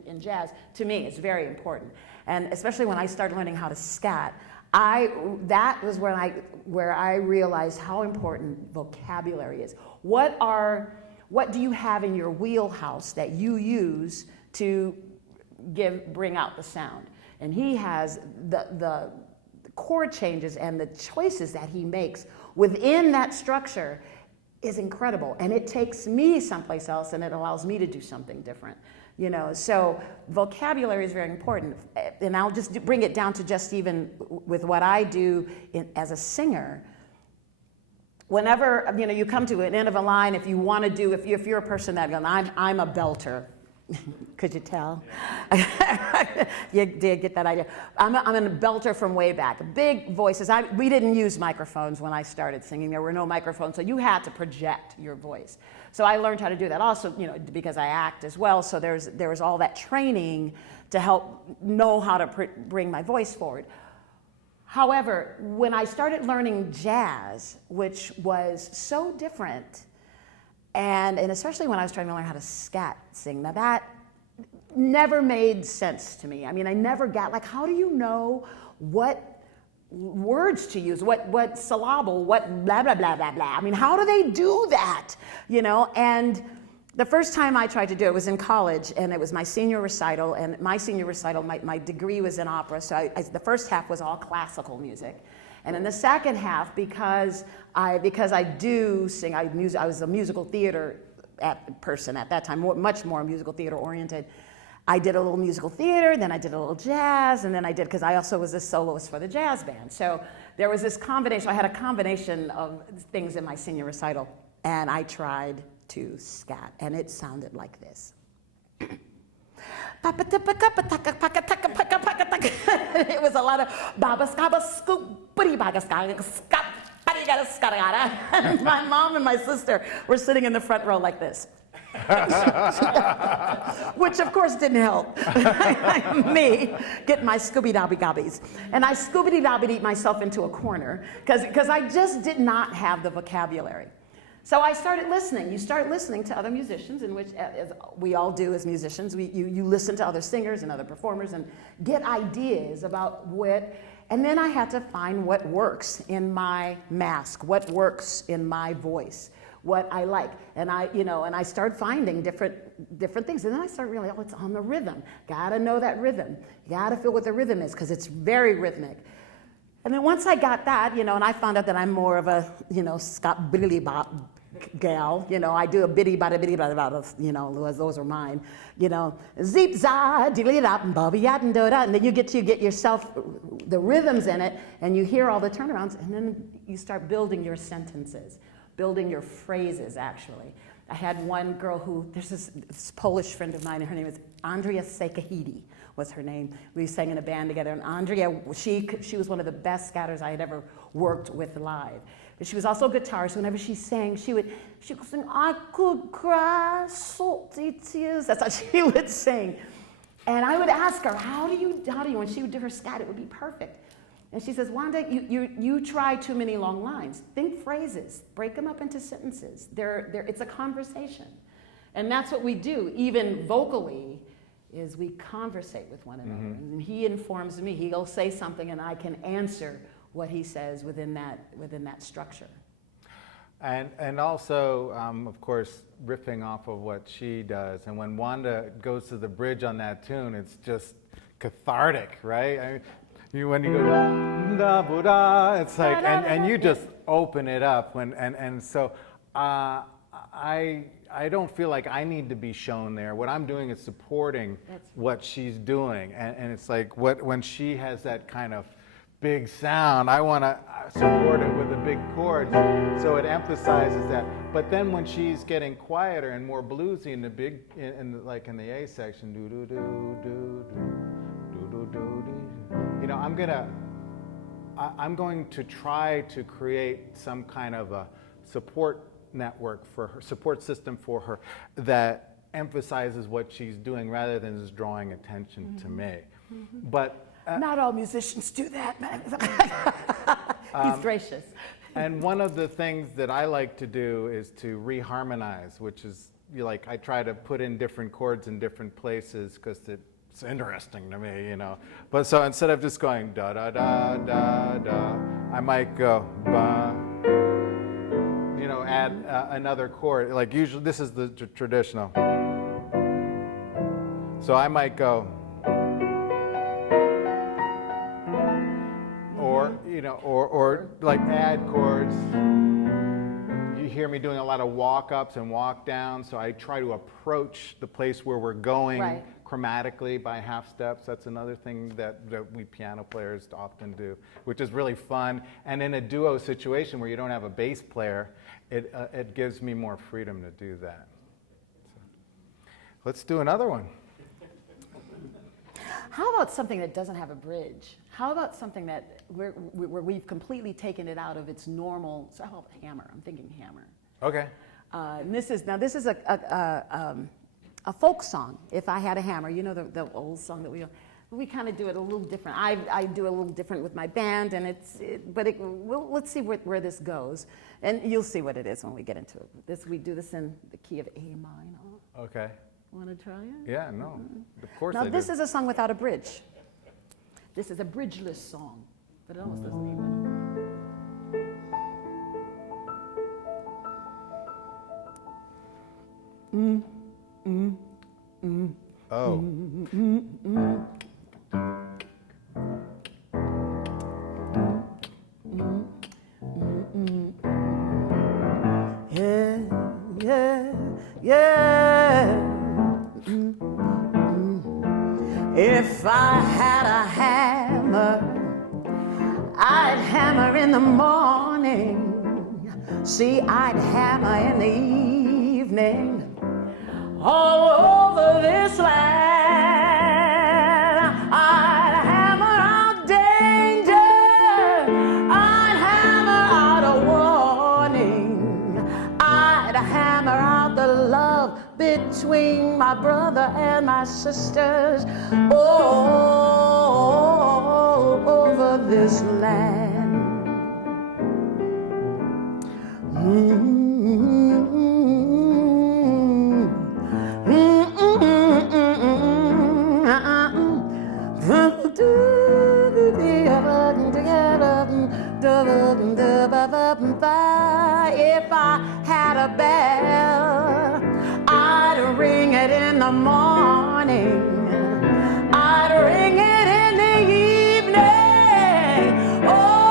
in jazz, to me, is very important. And especially when I started learning how to scat, that was where I realized how important vocabulary is. What do you have in your wheelhouse that you use to bring out the sound? And he has the chord changes and the choices that he makes within that structure is incredible. And it takes me someplace else and it allows me to do something different. You know, so vocabulary is very important. And I'll just bring it down to just even with what I do as a singer. Whenever, you know, you come to an end of a line, if you want to do, if you're a person that goes, I'm a belter. Could you tell? You did get that idea. I'm a belter from way back. Big voices. We didn't use microphones when I started singing. There were no microphones, so you had to project your voice. So I learned how to do that. Also, you know, because I act as well. So there was all that training to help know how to bring my voice forward. However, when I started learning jazz, which was so different. And especially when I was trying to learn how to scat sing, now that never made sense to me. I mean, I never got, like, how do you know what words to use, what syllable, what blah, blah, blah, blah, blah. I mean, how do they do that, you know? And the first time I tried to do it was in college, and it was my senior recital, and my senior recital, my degree was in opera, so the first half was all classical music. And in the second half, because I do sing, I was a musical theater person at that time, much more musical theater oriented. I did a little musical theater, then I did a little jazz, and then because I also was a soloist for the jazz band. So there was this combination, I had a combination of things in my senior recital, and I tried to scat, and it sounded like this. It was a lot of baba scaba scoopity baga scop. My mom and my sister were sitting in the front row like this. Which of course didn't help me get my Scooby-Dobby gobbies. And I Scooby-Dobbied myself into a corner because I just did not have the vocabulary. So I started listening. You start listening to other musicians, in which, as we all do as musicians, you listen to other singers and other performers and get ideas about and then I had to find what works in my mask, what works in my voice, what I like. And I started finding different things. And then I started realizing, it's on the rhythm. Gotta know that rhythm. You gotta feel what the rhythm is, because it's very rhythmic. And then once I got that, and I found out that I'm more of a, Scott Billy Bop gal, I do a bitty bada bitty bada bada, those are mine, zeep za diddly da bobby yat and da, and then you get yourself the rhythms in it, and you hear all the turnarounds, and then you start building your sentences, building your phrases. Actually, I had one girl who there's this Polish friend of mine, and her name is Andrea Sekahidi. Was her name. We sang in a band together, and Andrea, she was one of the best scatters I had ever worked with live. But she was also a guitarist. Whenever she sang, she would sing, I could cry salty tears. That's how she would sing. And I would ask her, how do you, when she would do her scat, it would be perfect. And she says, Wanda, you try too many long lines. Think phrases, break them up into sentences. It's a conversation. And that's what we do, even vocally, is we conversate with one another. Mm-hmm. And he informs me. He'll say something and I can answer what he says within that structure. And also, of course, riffing off of what she does. And when Wanda goes to the bridge on that tune, it's just cathartic, right? When you go da bu da, it's like, and you just open it up. So I don't feel like I need to be shown there. What I'm doing is supporting what she's doing. And it's like when she has that kind of big sound, I want to support it with the big chords. So it emphasizes that. But then when she's getting quieter and more bluesy in the big, like in the A section, do do do do do do do do, I'm going to try to create some kind of a support network for her, support system for her that emphasizes what she's doing rather than just drawing attention to me. Mm-hmm. But not all musicians do that, man. He's gracious. And one of the things that I like to do is to reharmonize, which is I try to put in different chords in different places because it's interesting to me, But so instead of just going da da da da da, I might go ba. Add another chord. Like usually, this is the traditional. So I might go, or like add chords. You hear me doing a lot of walk ups and walk downs. So I try to approach the place where we're going chromatically by half steps. That's another thing that we piano players often do, which is really fun. And in a duo situation where you don't have a bass player, it gives me more freedom to do that. So, let's do another one. How about something that doesn't have a bridge? How about something that where we've completely taken it out of its normal? So how about hammer? I'm thinking hammer. Okay. This is a folk song. If I Had a Hammer, the old song that we kind of do it a little different. I do it a little different with my band, and let's see where this goes, and you'll see what it is when we get into it. We do this in the key of A minor. Okay. Want to try it? Yeah, no, of course. Now this is a song without a bridge. This is a bridgeless song, but it almost doesn't need one. Oh. Yeah. If I had a hammer, I'd hammer in the morning. See, I'd hammer in the evening. All over this land, I'd hammer out danger. I'd hammer out a warning. I'd hammer out the love between my brother and my sisters all over this land. If I had a bell, I'd ring it in the morning. I'd ring it in the evening. Oh,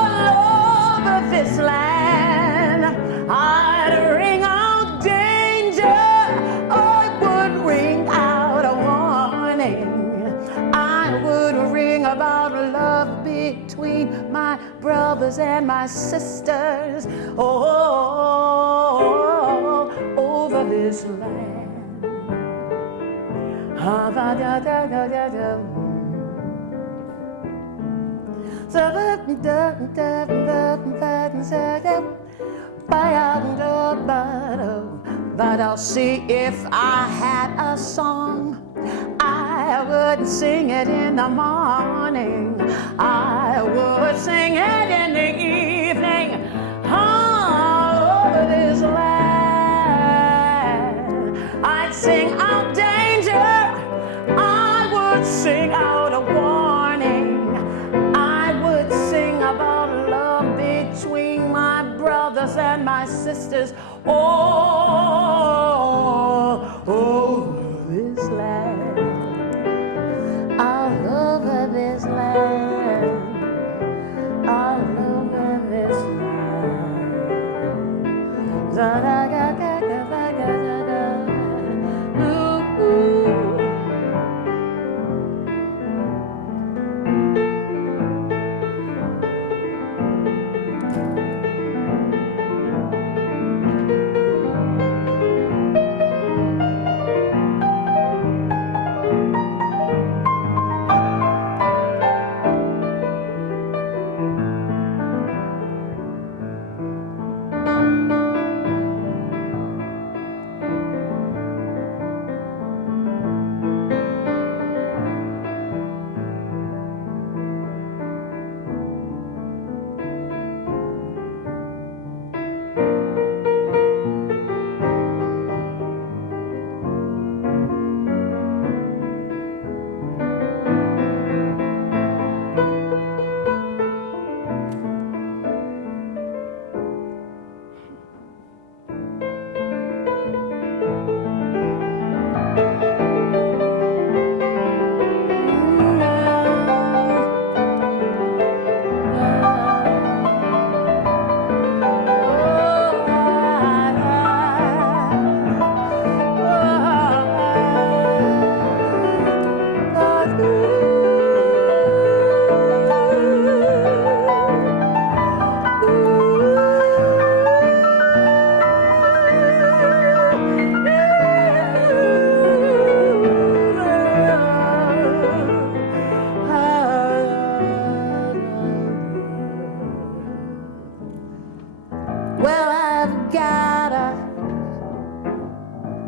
brothers and my sisters all over this land. But I'll see if I had a song, I would sing it in the morning, I would sing it in the evening, all over this land. I'd sing out danger, I would sing out a warning, I would sing about love between my brothers and my sisters all over this land, all over this land, all over this land. Ooh, ooh. Well, I've got a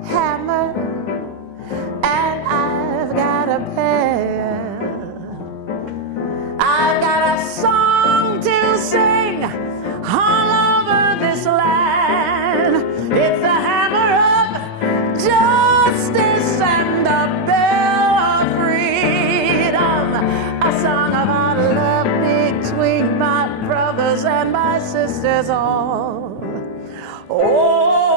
hammer and I've got a pail. I've got a song to sing all over this land. It's the hammer of justice and the bell of freedom. A song about love between my brothers and my sisters all over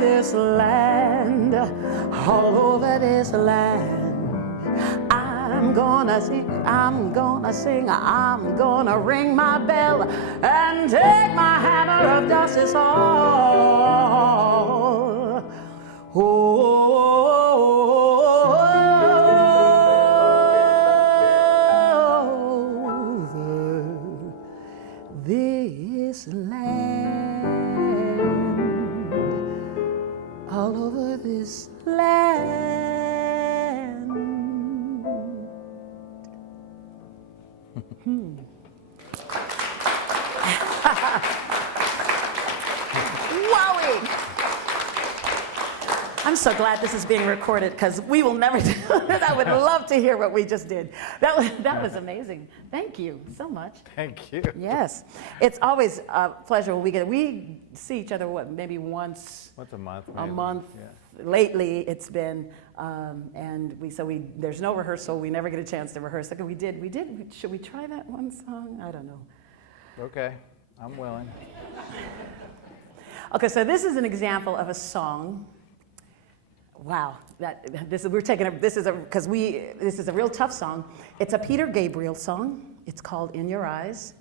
this land, all over this land. I'm gonna sing, I'm gonna sing, I'm gonna ring my bell and take my hammer of justice all over this land, all over this land. Wowie! I'm so glad this is being recorded because we will never do it. I would love to hear what we just did. That was amazing. Thank you so much. Thank you. Yes, it's always a pleasure when we see each other. What, maybe once What's a month? a maybe? month. Yeah. Lately, it's been, and there's no rehearsal. We never get a chance to rehearse. Like we did. Should we try that one song? I don't know. Okay, I'm willing. Okay, so this is an example of a song. Wow, this is a real tough song. It's a Peter Gabriel song. It's called "In Your Eyes."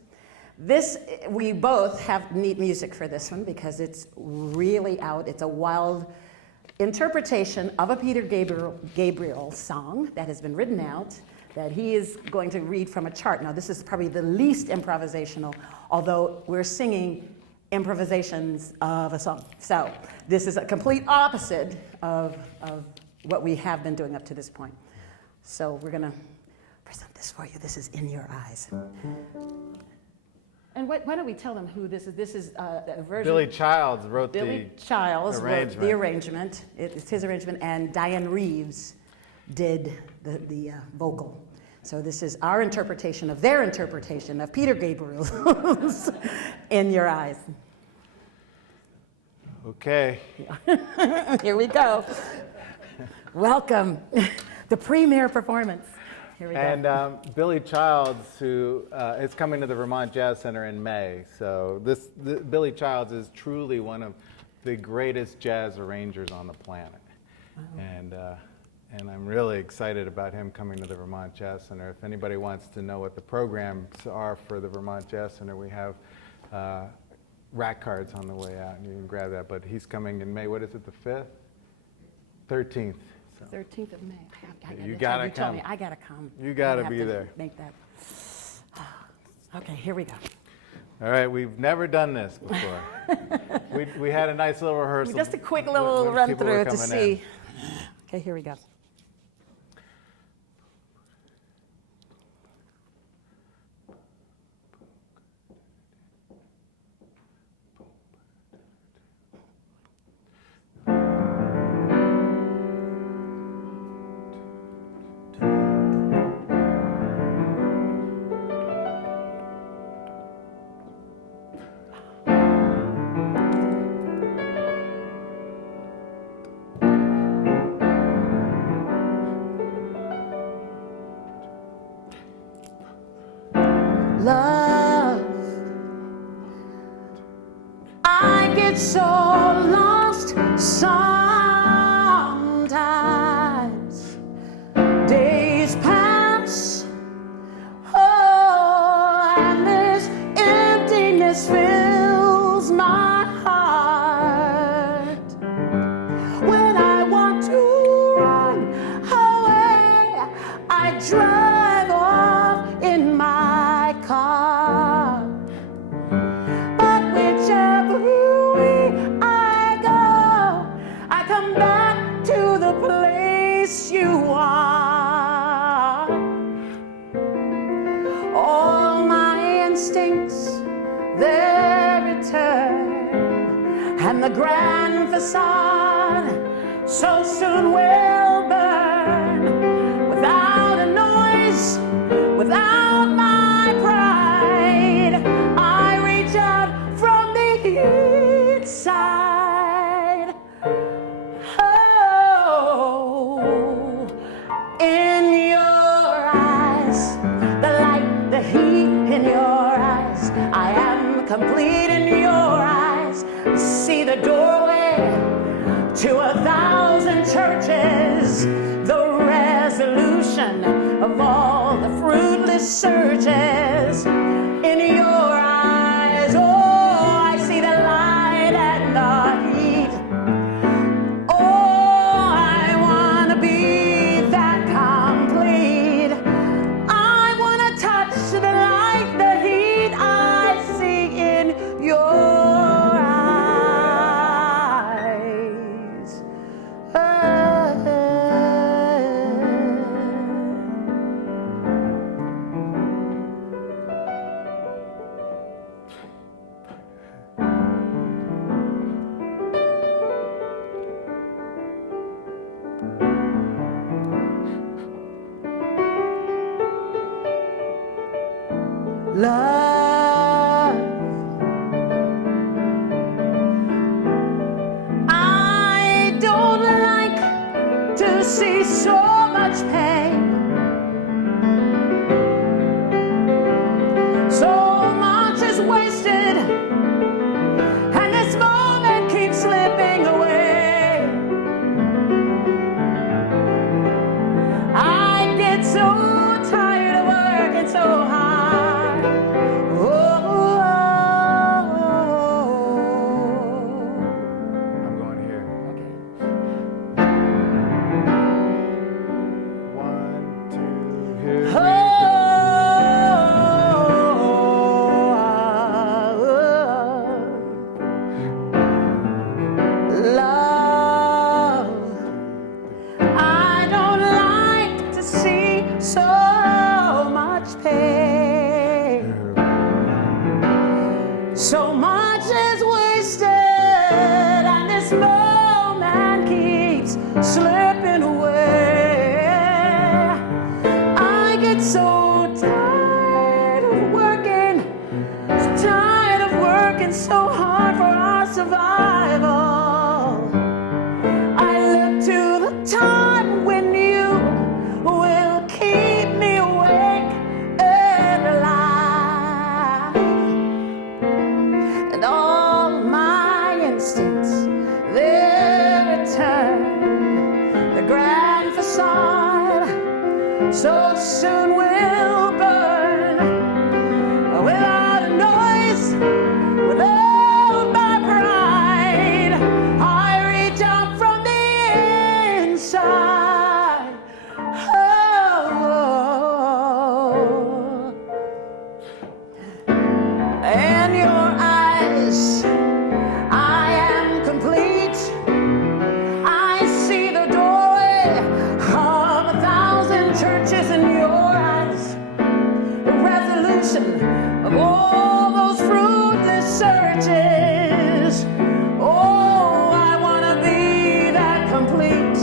We both have neat music for this one because it's really out. It's a wild interpretation of a Peter Gabriel song that has been written out that he is going to read from a chart. Now, this is probably the least improvisational, although we're singing improvisations of a song. So this is a complete opposite of what we have been doing up to this point. So we're going to present this for you. This is In Your Eyes. And why don't we tell them who this is? This is a version. Billy Childs wrote Billy the Childs wrote arrangement. the arrangement. It's his arrangement, and Diane Reeves did the vocal. So this is our interpretation of their interpretation of Peter Gabriel's In Your Eyes. Okay. Here we go. Welcome. The premiere performance. Here we go. And Billy Childs, who is coming to the Vermont Jazz Center in May. So Billy Childs is truly one of the greatest jazz arrangers on the planet. Wow. And I'm really excited about him coming to the Vermont Jazz Center. If anybody wants to know what the programs are for the Vermont Jazz Center, we have rack cards on the way out, and you can grab that. But he's coming in May. What is it, the 5th? 13th. So 13th of May. you gotta you told come. me I gotta come. You gotta I have be to there. Make that. Okay, here we go. All right, we've never done this before. we had a nice little rehearsal. Just a quick little when run people were through to coming in. see. Okay, here we go. Love, I get so lost sometimes. Days pass, oh, and this emptiness fills my heart. When I want to run away, I drive off in my car. But whichever way I go, I come back to the place you are. All my instincts, they return, and the grand facade so soon will burn. Without a noise, without my pride, I reach out from the inside. Oh, in your eyes, the light, the heat in your eyes, I am complete in your eyes. See the doorway to 1,000 churches, the resolution of all the fruitless searches. In your eyes, oh, I see the light and the heat. Oh, I want to be that complete. I want to touch the light, the heat I see in your eyes. Love, I don't like to see so much pain. So much is wasted, and this moment keeps slipping away. I get so tired of working so hard. I'm going here. Okay. this moment keeps slipping away. I get so tired of working, so tired of working so hard for our survival. I look to the time when you will keep me awake and alive. And all my instincts, they return. The grand facade so soon will burn. Without a noise, without my pride, I reach out from the inside. Oh, in your eyes, I am complete. I see the doorway of 1,000 churches in your eyes. The resolution of all those fruitless searches. Oh, I want to be that complete.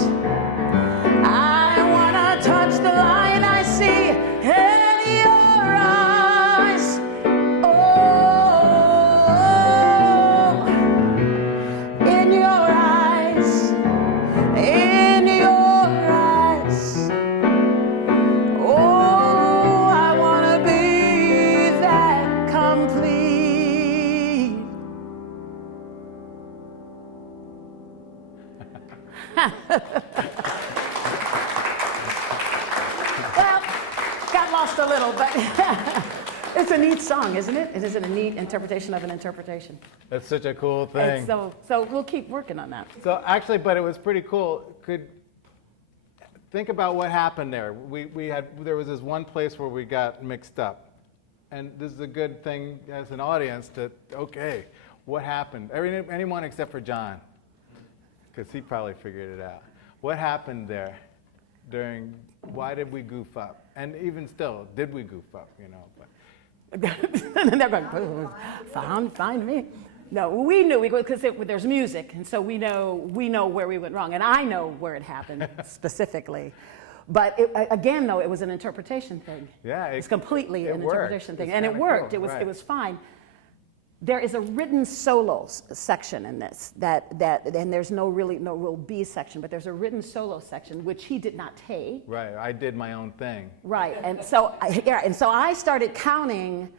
I want to touch the light I see in your eyes. Oh, in your eyes, in your eyes. Oh, I want to be that complete. Well, got lost a little, but it's a neat song, isn't it? It is a neat interpretation of an interpretation. That's such a cool thing. And so we'll keep working on that. So actually, but it was pretty cool. Think about what happened there. There was this one place where we got mixed up. And this is a good thing as an audience okay, what happened? Anyone except for John, because he probably figured it out. What happened there why did we goof up? And even still, did we goof up, But And they're going, fine me. No, we knew because there's music, and so we know where we went wrong, and I know where it happened specifically. But again, though, it was an interpretation thing. Yeah, it's completely an interpretation thing, It's and it worked. cool, It was fine. There is a written solo section in this and there's no real B section, but there's a written solo section which he did not take. Right, I did my own thing. Right, and so I started counting.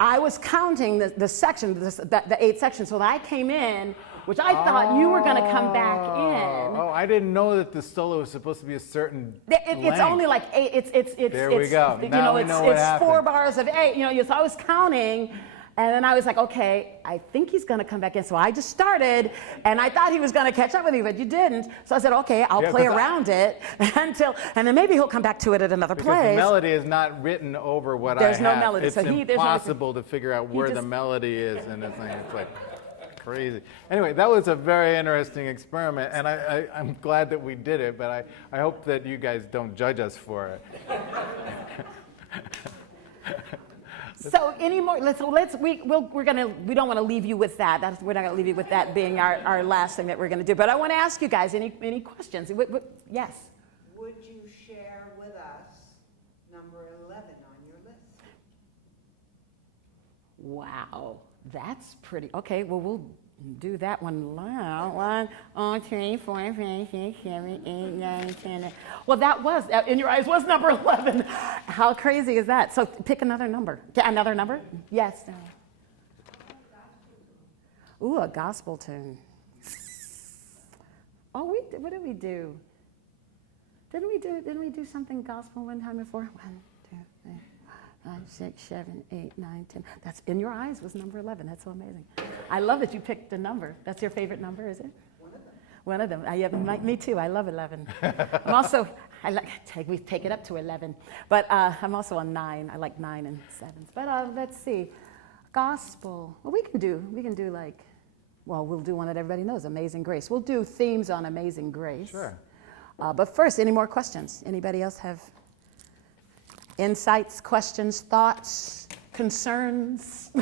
I was counting the section, the 8 sections. So that I came in, which I thought you were going to come back in. Oh, I didn't know that the solo was supposed to be a certain It's length. only like 8. It's There we go. Now we know what it's happened. 4 bars of 8. So I was counting. And then I was like, okay, I think he's going to come back in. So I just started, and I thought he was going to catch up with me, but you didn't. So I said, okay, I'll play around it and then maybe he'll come back to it at another Because place. the melody is not written over what There's I no have. melody. It's So impossible to figure out where the melody is in this thing. It's like crazy. Anyway, that was a very interesting experiment, and I'm glad that we did it, but I hope that you guys don't judge us for it. So any more? We don't want to leave you with that. We're not going to leave you with that being our last thing that we're going to do. But I want to ask you guys any questions? Yes. Would you share with us number 11 on your list? Wow, that's pretty. Okay, well we'll do that one now. 1, 2, 3, 4, 5, 6, 7, 8, 9, 10. Well, that was in your eyes was number 11. How crazy is that? So pick another number. Another number? Yes. Ooh, a gospel tune. Oh, what did we do? Didn't we do something gospel one time before? 1, 2, 3, 5, 6, 7, 8, 9, 10. That's in your eyes was number 11. That's so amazing. I love that you picked a number. That's your favorite number, is it? One of them. Me too. I love 11. I'm also, we take it up to 11. But I'm also on 9. I like 9 and 7s. But let's see. Gospel. Well, we can do we'll do one that everybody knows, Amazing Grace. We'll do themes on Amazing Grace. Sure. But first, any more questions? Anybody else have insights, questions, thoughts, concerns,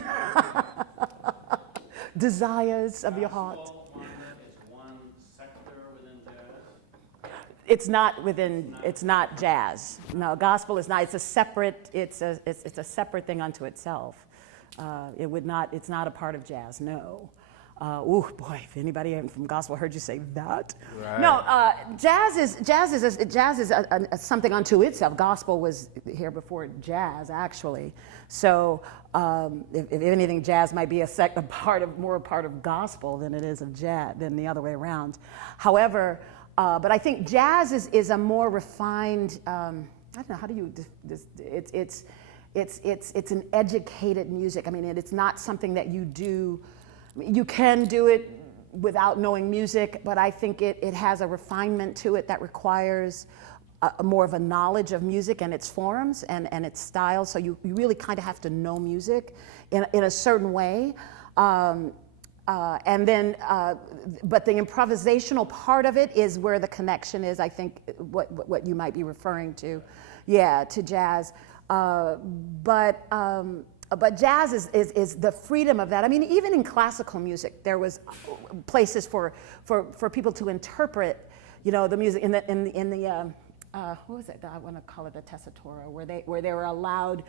desires of your heart? it's not within, it's not jazz. No, gospel is not, it's a separate thing unto itself. It's not a part of jazz, no. Ooh, boy, if anybody from gospel heard you say that. Right. No, jazz is something unto itself. Gospel was here before jazz, actually. So if anything, jazz might be more a part of gospel than it is of jazz, than the other way around. However, but I think jazz is a more refined, I don't know, how do you, it's an educated music. I mean, it's not something that you do. You can do it without knowing music, but I think it has a refinement to it that requires more of a knowledge of music and its forms and its styles. So you really kind of have to know music in a certain way. But the improvisational part of it is where the connection is, I think, what you might be referring to. Yeah, to jazz. But jazz is the freedom of that. I mean, even in classical music, there was places for people to interpret, the music in the what was it? I want to call it a tessitura, where they were allowed,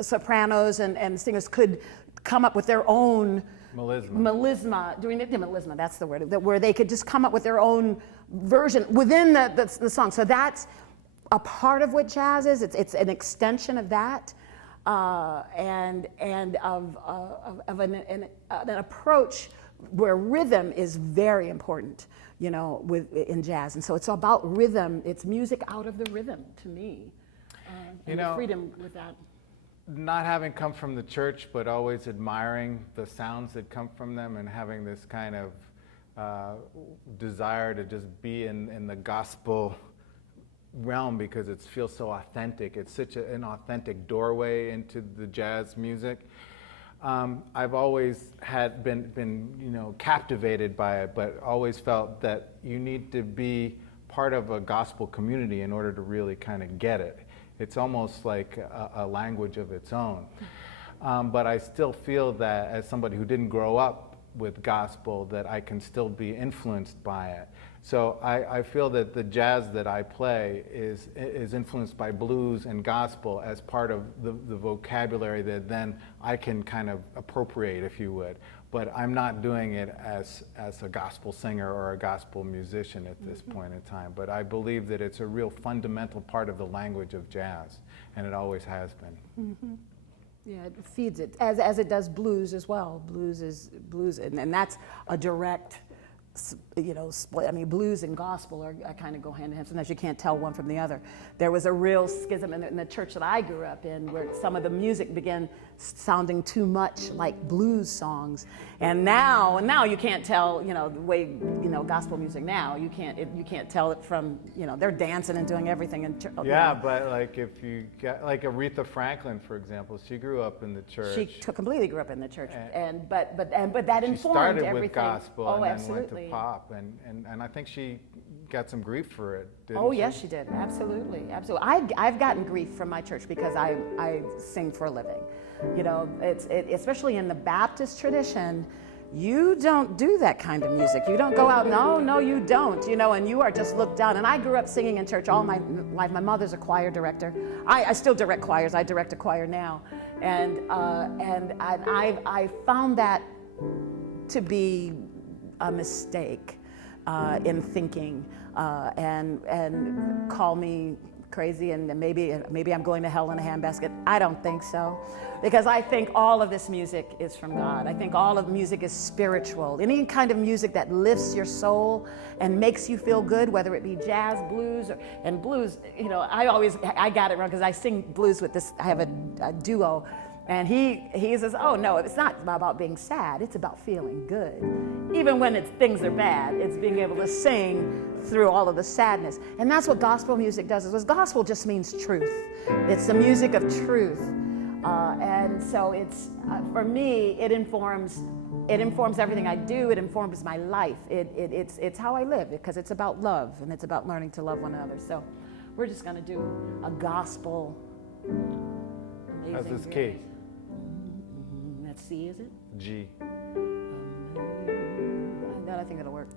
sopranos and singers could come up with their own melisma. Doing the melisma, that's the word, where they could just come up with their own version within the song. So that's a part of what jazz is. It's an extension of that. And of an approach where rhythm is very important, in jazz. And so it's about rhythm. It's music out of the rhythm to me, and the freedom with that. Not having come from the church, but always admiring the sounds that come from them and having this kind of desire to just be in the gospel realm because it feels so authentic. It's such an authentic doorway into the jazz music. I've always been captivated by it, but always felt that you need to be part of a gospel community in order to really kind of get it. It's almost like a language of its own. But I still feel that as somebody who didn't grow up with gospel, that I can still be influenced by it. So I feel that the jazz that I play is influenced by blues and gospel as part of the vocabulary that then I can kind of appropriate, if you would. But I'm not doing it as a gospel singer or a gospel musician at this point in time. But I believe that it's a real fundamental part of the language of jazz, and it always has been. Mm-hmm. Yeah, it feeds it, as it does blues as well. Blues, and that's a direct split. I mean, blues and gospel kind of go hand in hand. Sometimes you can't tell one from the other. There was a real schism in the church that I grew up in, where some of the music began sounding too much like blues songs. And now you can't tell, the way, gospel music now, you can't tell it from, they're dancing and doing everything in church. Yeah, but like if you get, like Aretha Franklin, for example, she grew up in the church. She completely grew up in the church, but that informed everything. She started with gospel and then absolutely. went to pop, and I think she got some grief for it, didn't Oh, she? yes, she did. Absolutely. I've gotten grief from my church because I sing for a living. Especially in the Baptist tradition, you don't do that kind of music. You don't go out, no, you don't, and you are just looked down. And I grew up singing in church all my life. My mother's a choir director. I still direct choirs. I direct a choir now. And I found that to be a mistake in thinking, and call me crazy, and maybe I'm going to hell in a handbasket. I don't think so, because I think all of this music is from God. I think all of music is spiritual. Any kind of music that lifts your soul and makes you feel good, whether it be jazz, blues, and blues. I got it wrong because I sing blues with this. I have a duo. And he says, oh, no, it's not about being sad. It's about feeling good. Even when things are bad, it's being able to sing through all of the sadness. And that's what gospel music does. Because gospel just means truth. It's the music of truth. And so it's, for me, it informs everything I do. It informs my life. It's how I live, because it's about love, and it's about learning to love one another. So we're just going to do a gospel. How's this key? That's C, is it? G. I think that'll work.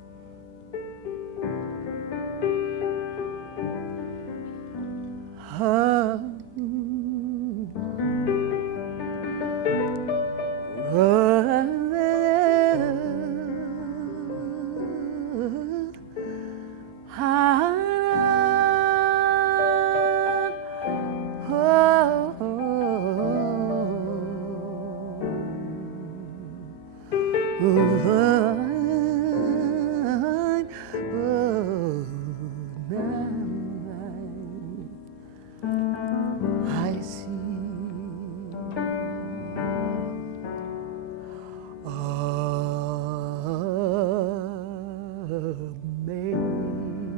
I see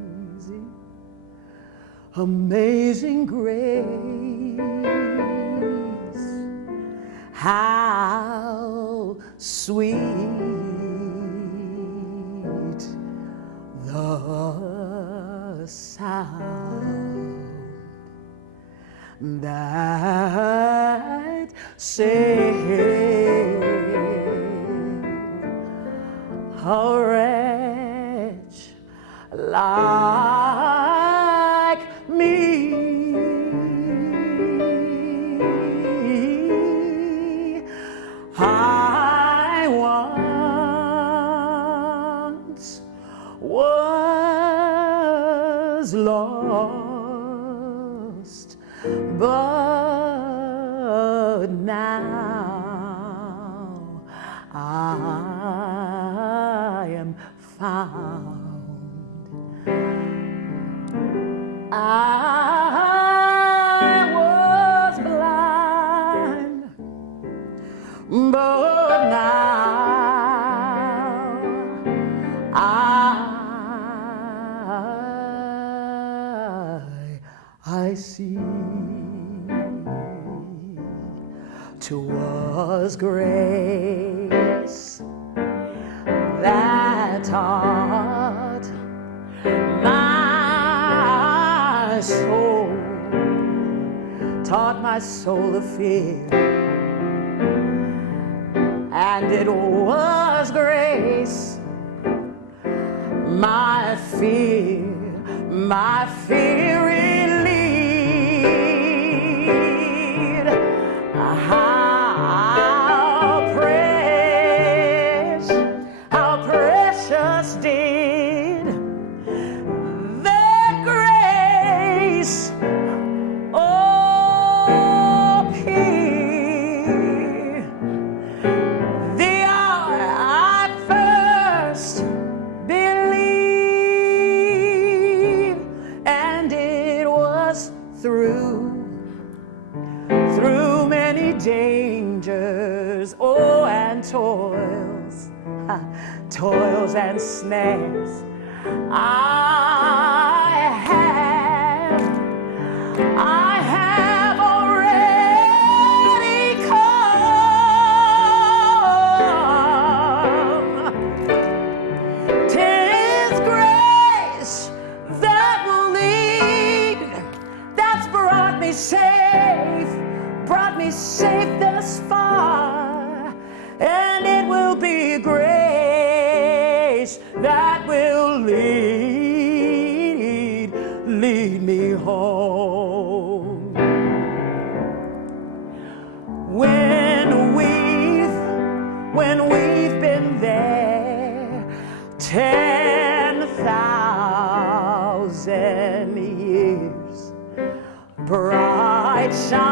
amazing, amazing grace. How sweet the sound that saved a wretch like me. I once was lost, but now I am found. I was blind, but now I see. 'Twas grace that taught my soul, taught my soul to fear. And it was grace, my fear relieved. How precious did that grace appear. The hour I first believed, and it was through many dangers, oh, and toils, toils and snares. I have already come. 'Tis grace that will lead, that's brought me safe thus far. And it will be grace that will lead me home. When we've been there 10,000 years, bright shining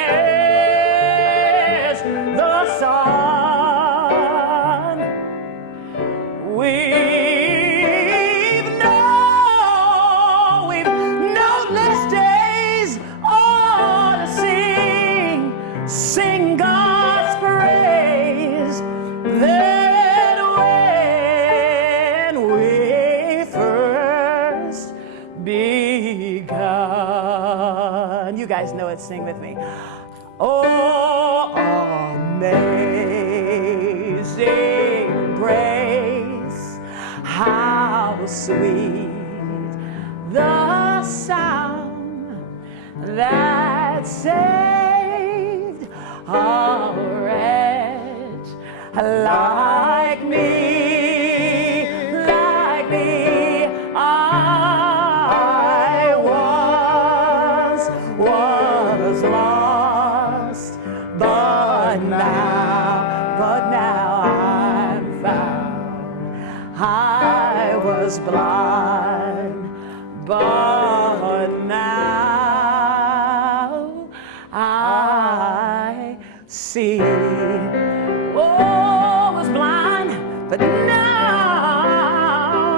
as the sun, we've known less days oh, to sing God's praise than when we first begun. You guys know it, sing with me. Oh, amazing grace, how sweet the sound that saved a wretch like me. I was lost, but now I'm found. I was blind, but now I see. Oh, but now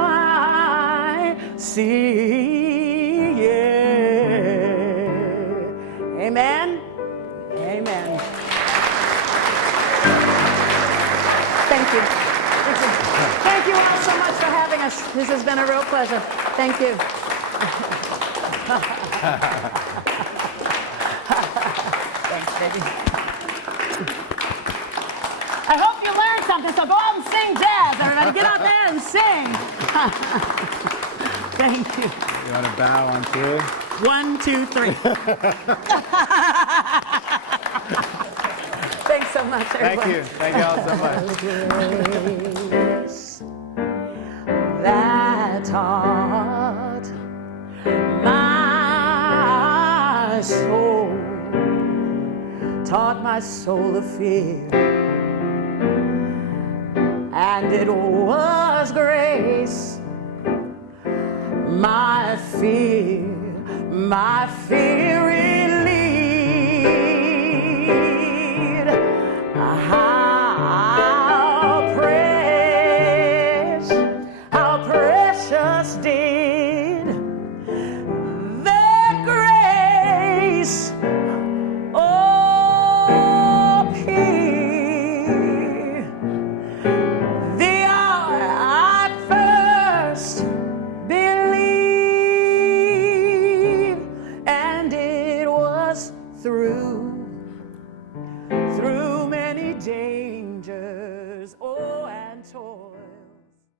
I see. Yeah. Amen. Amen. Thank you. Thank you all so much for having us. This has been a real pleasure. Thank you. Thanks, baby. I hope you learned something, so go out and sing jazz, everybody. Get out there and sing. Thank you. You want to bow on through? 1, 2, 3. Thanks so much, everyone. Thank you. Thank you all so much. That taught my soul, taught my soul of fear, and it was grace. My fear relieved. How precious did that grace appear the hour I first believed, and it was through many dangers, and toils.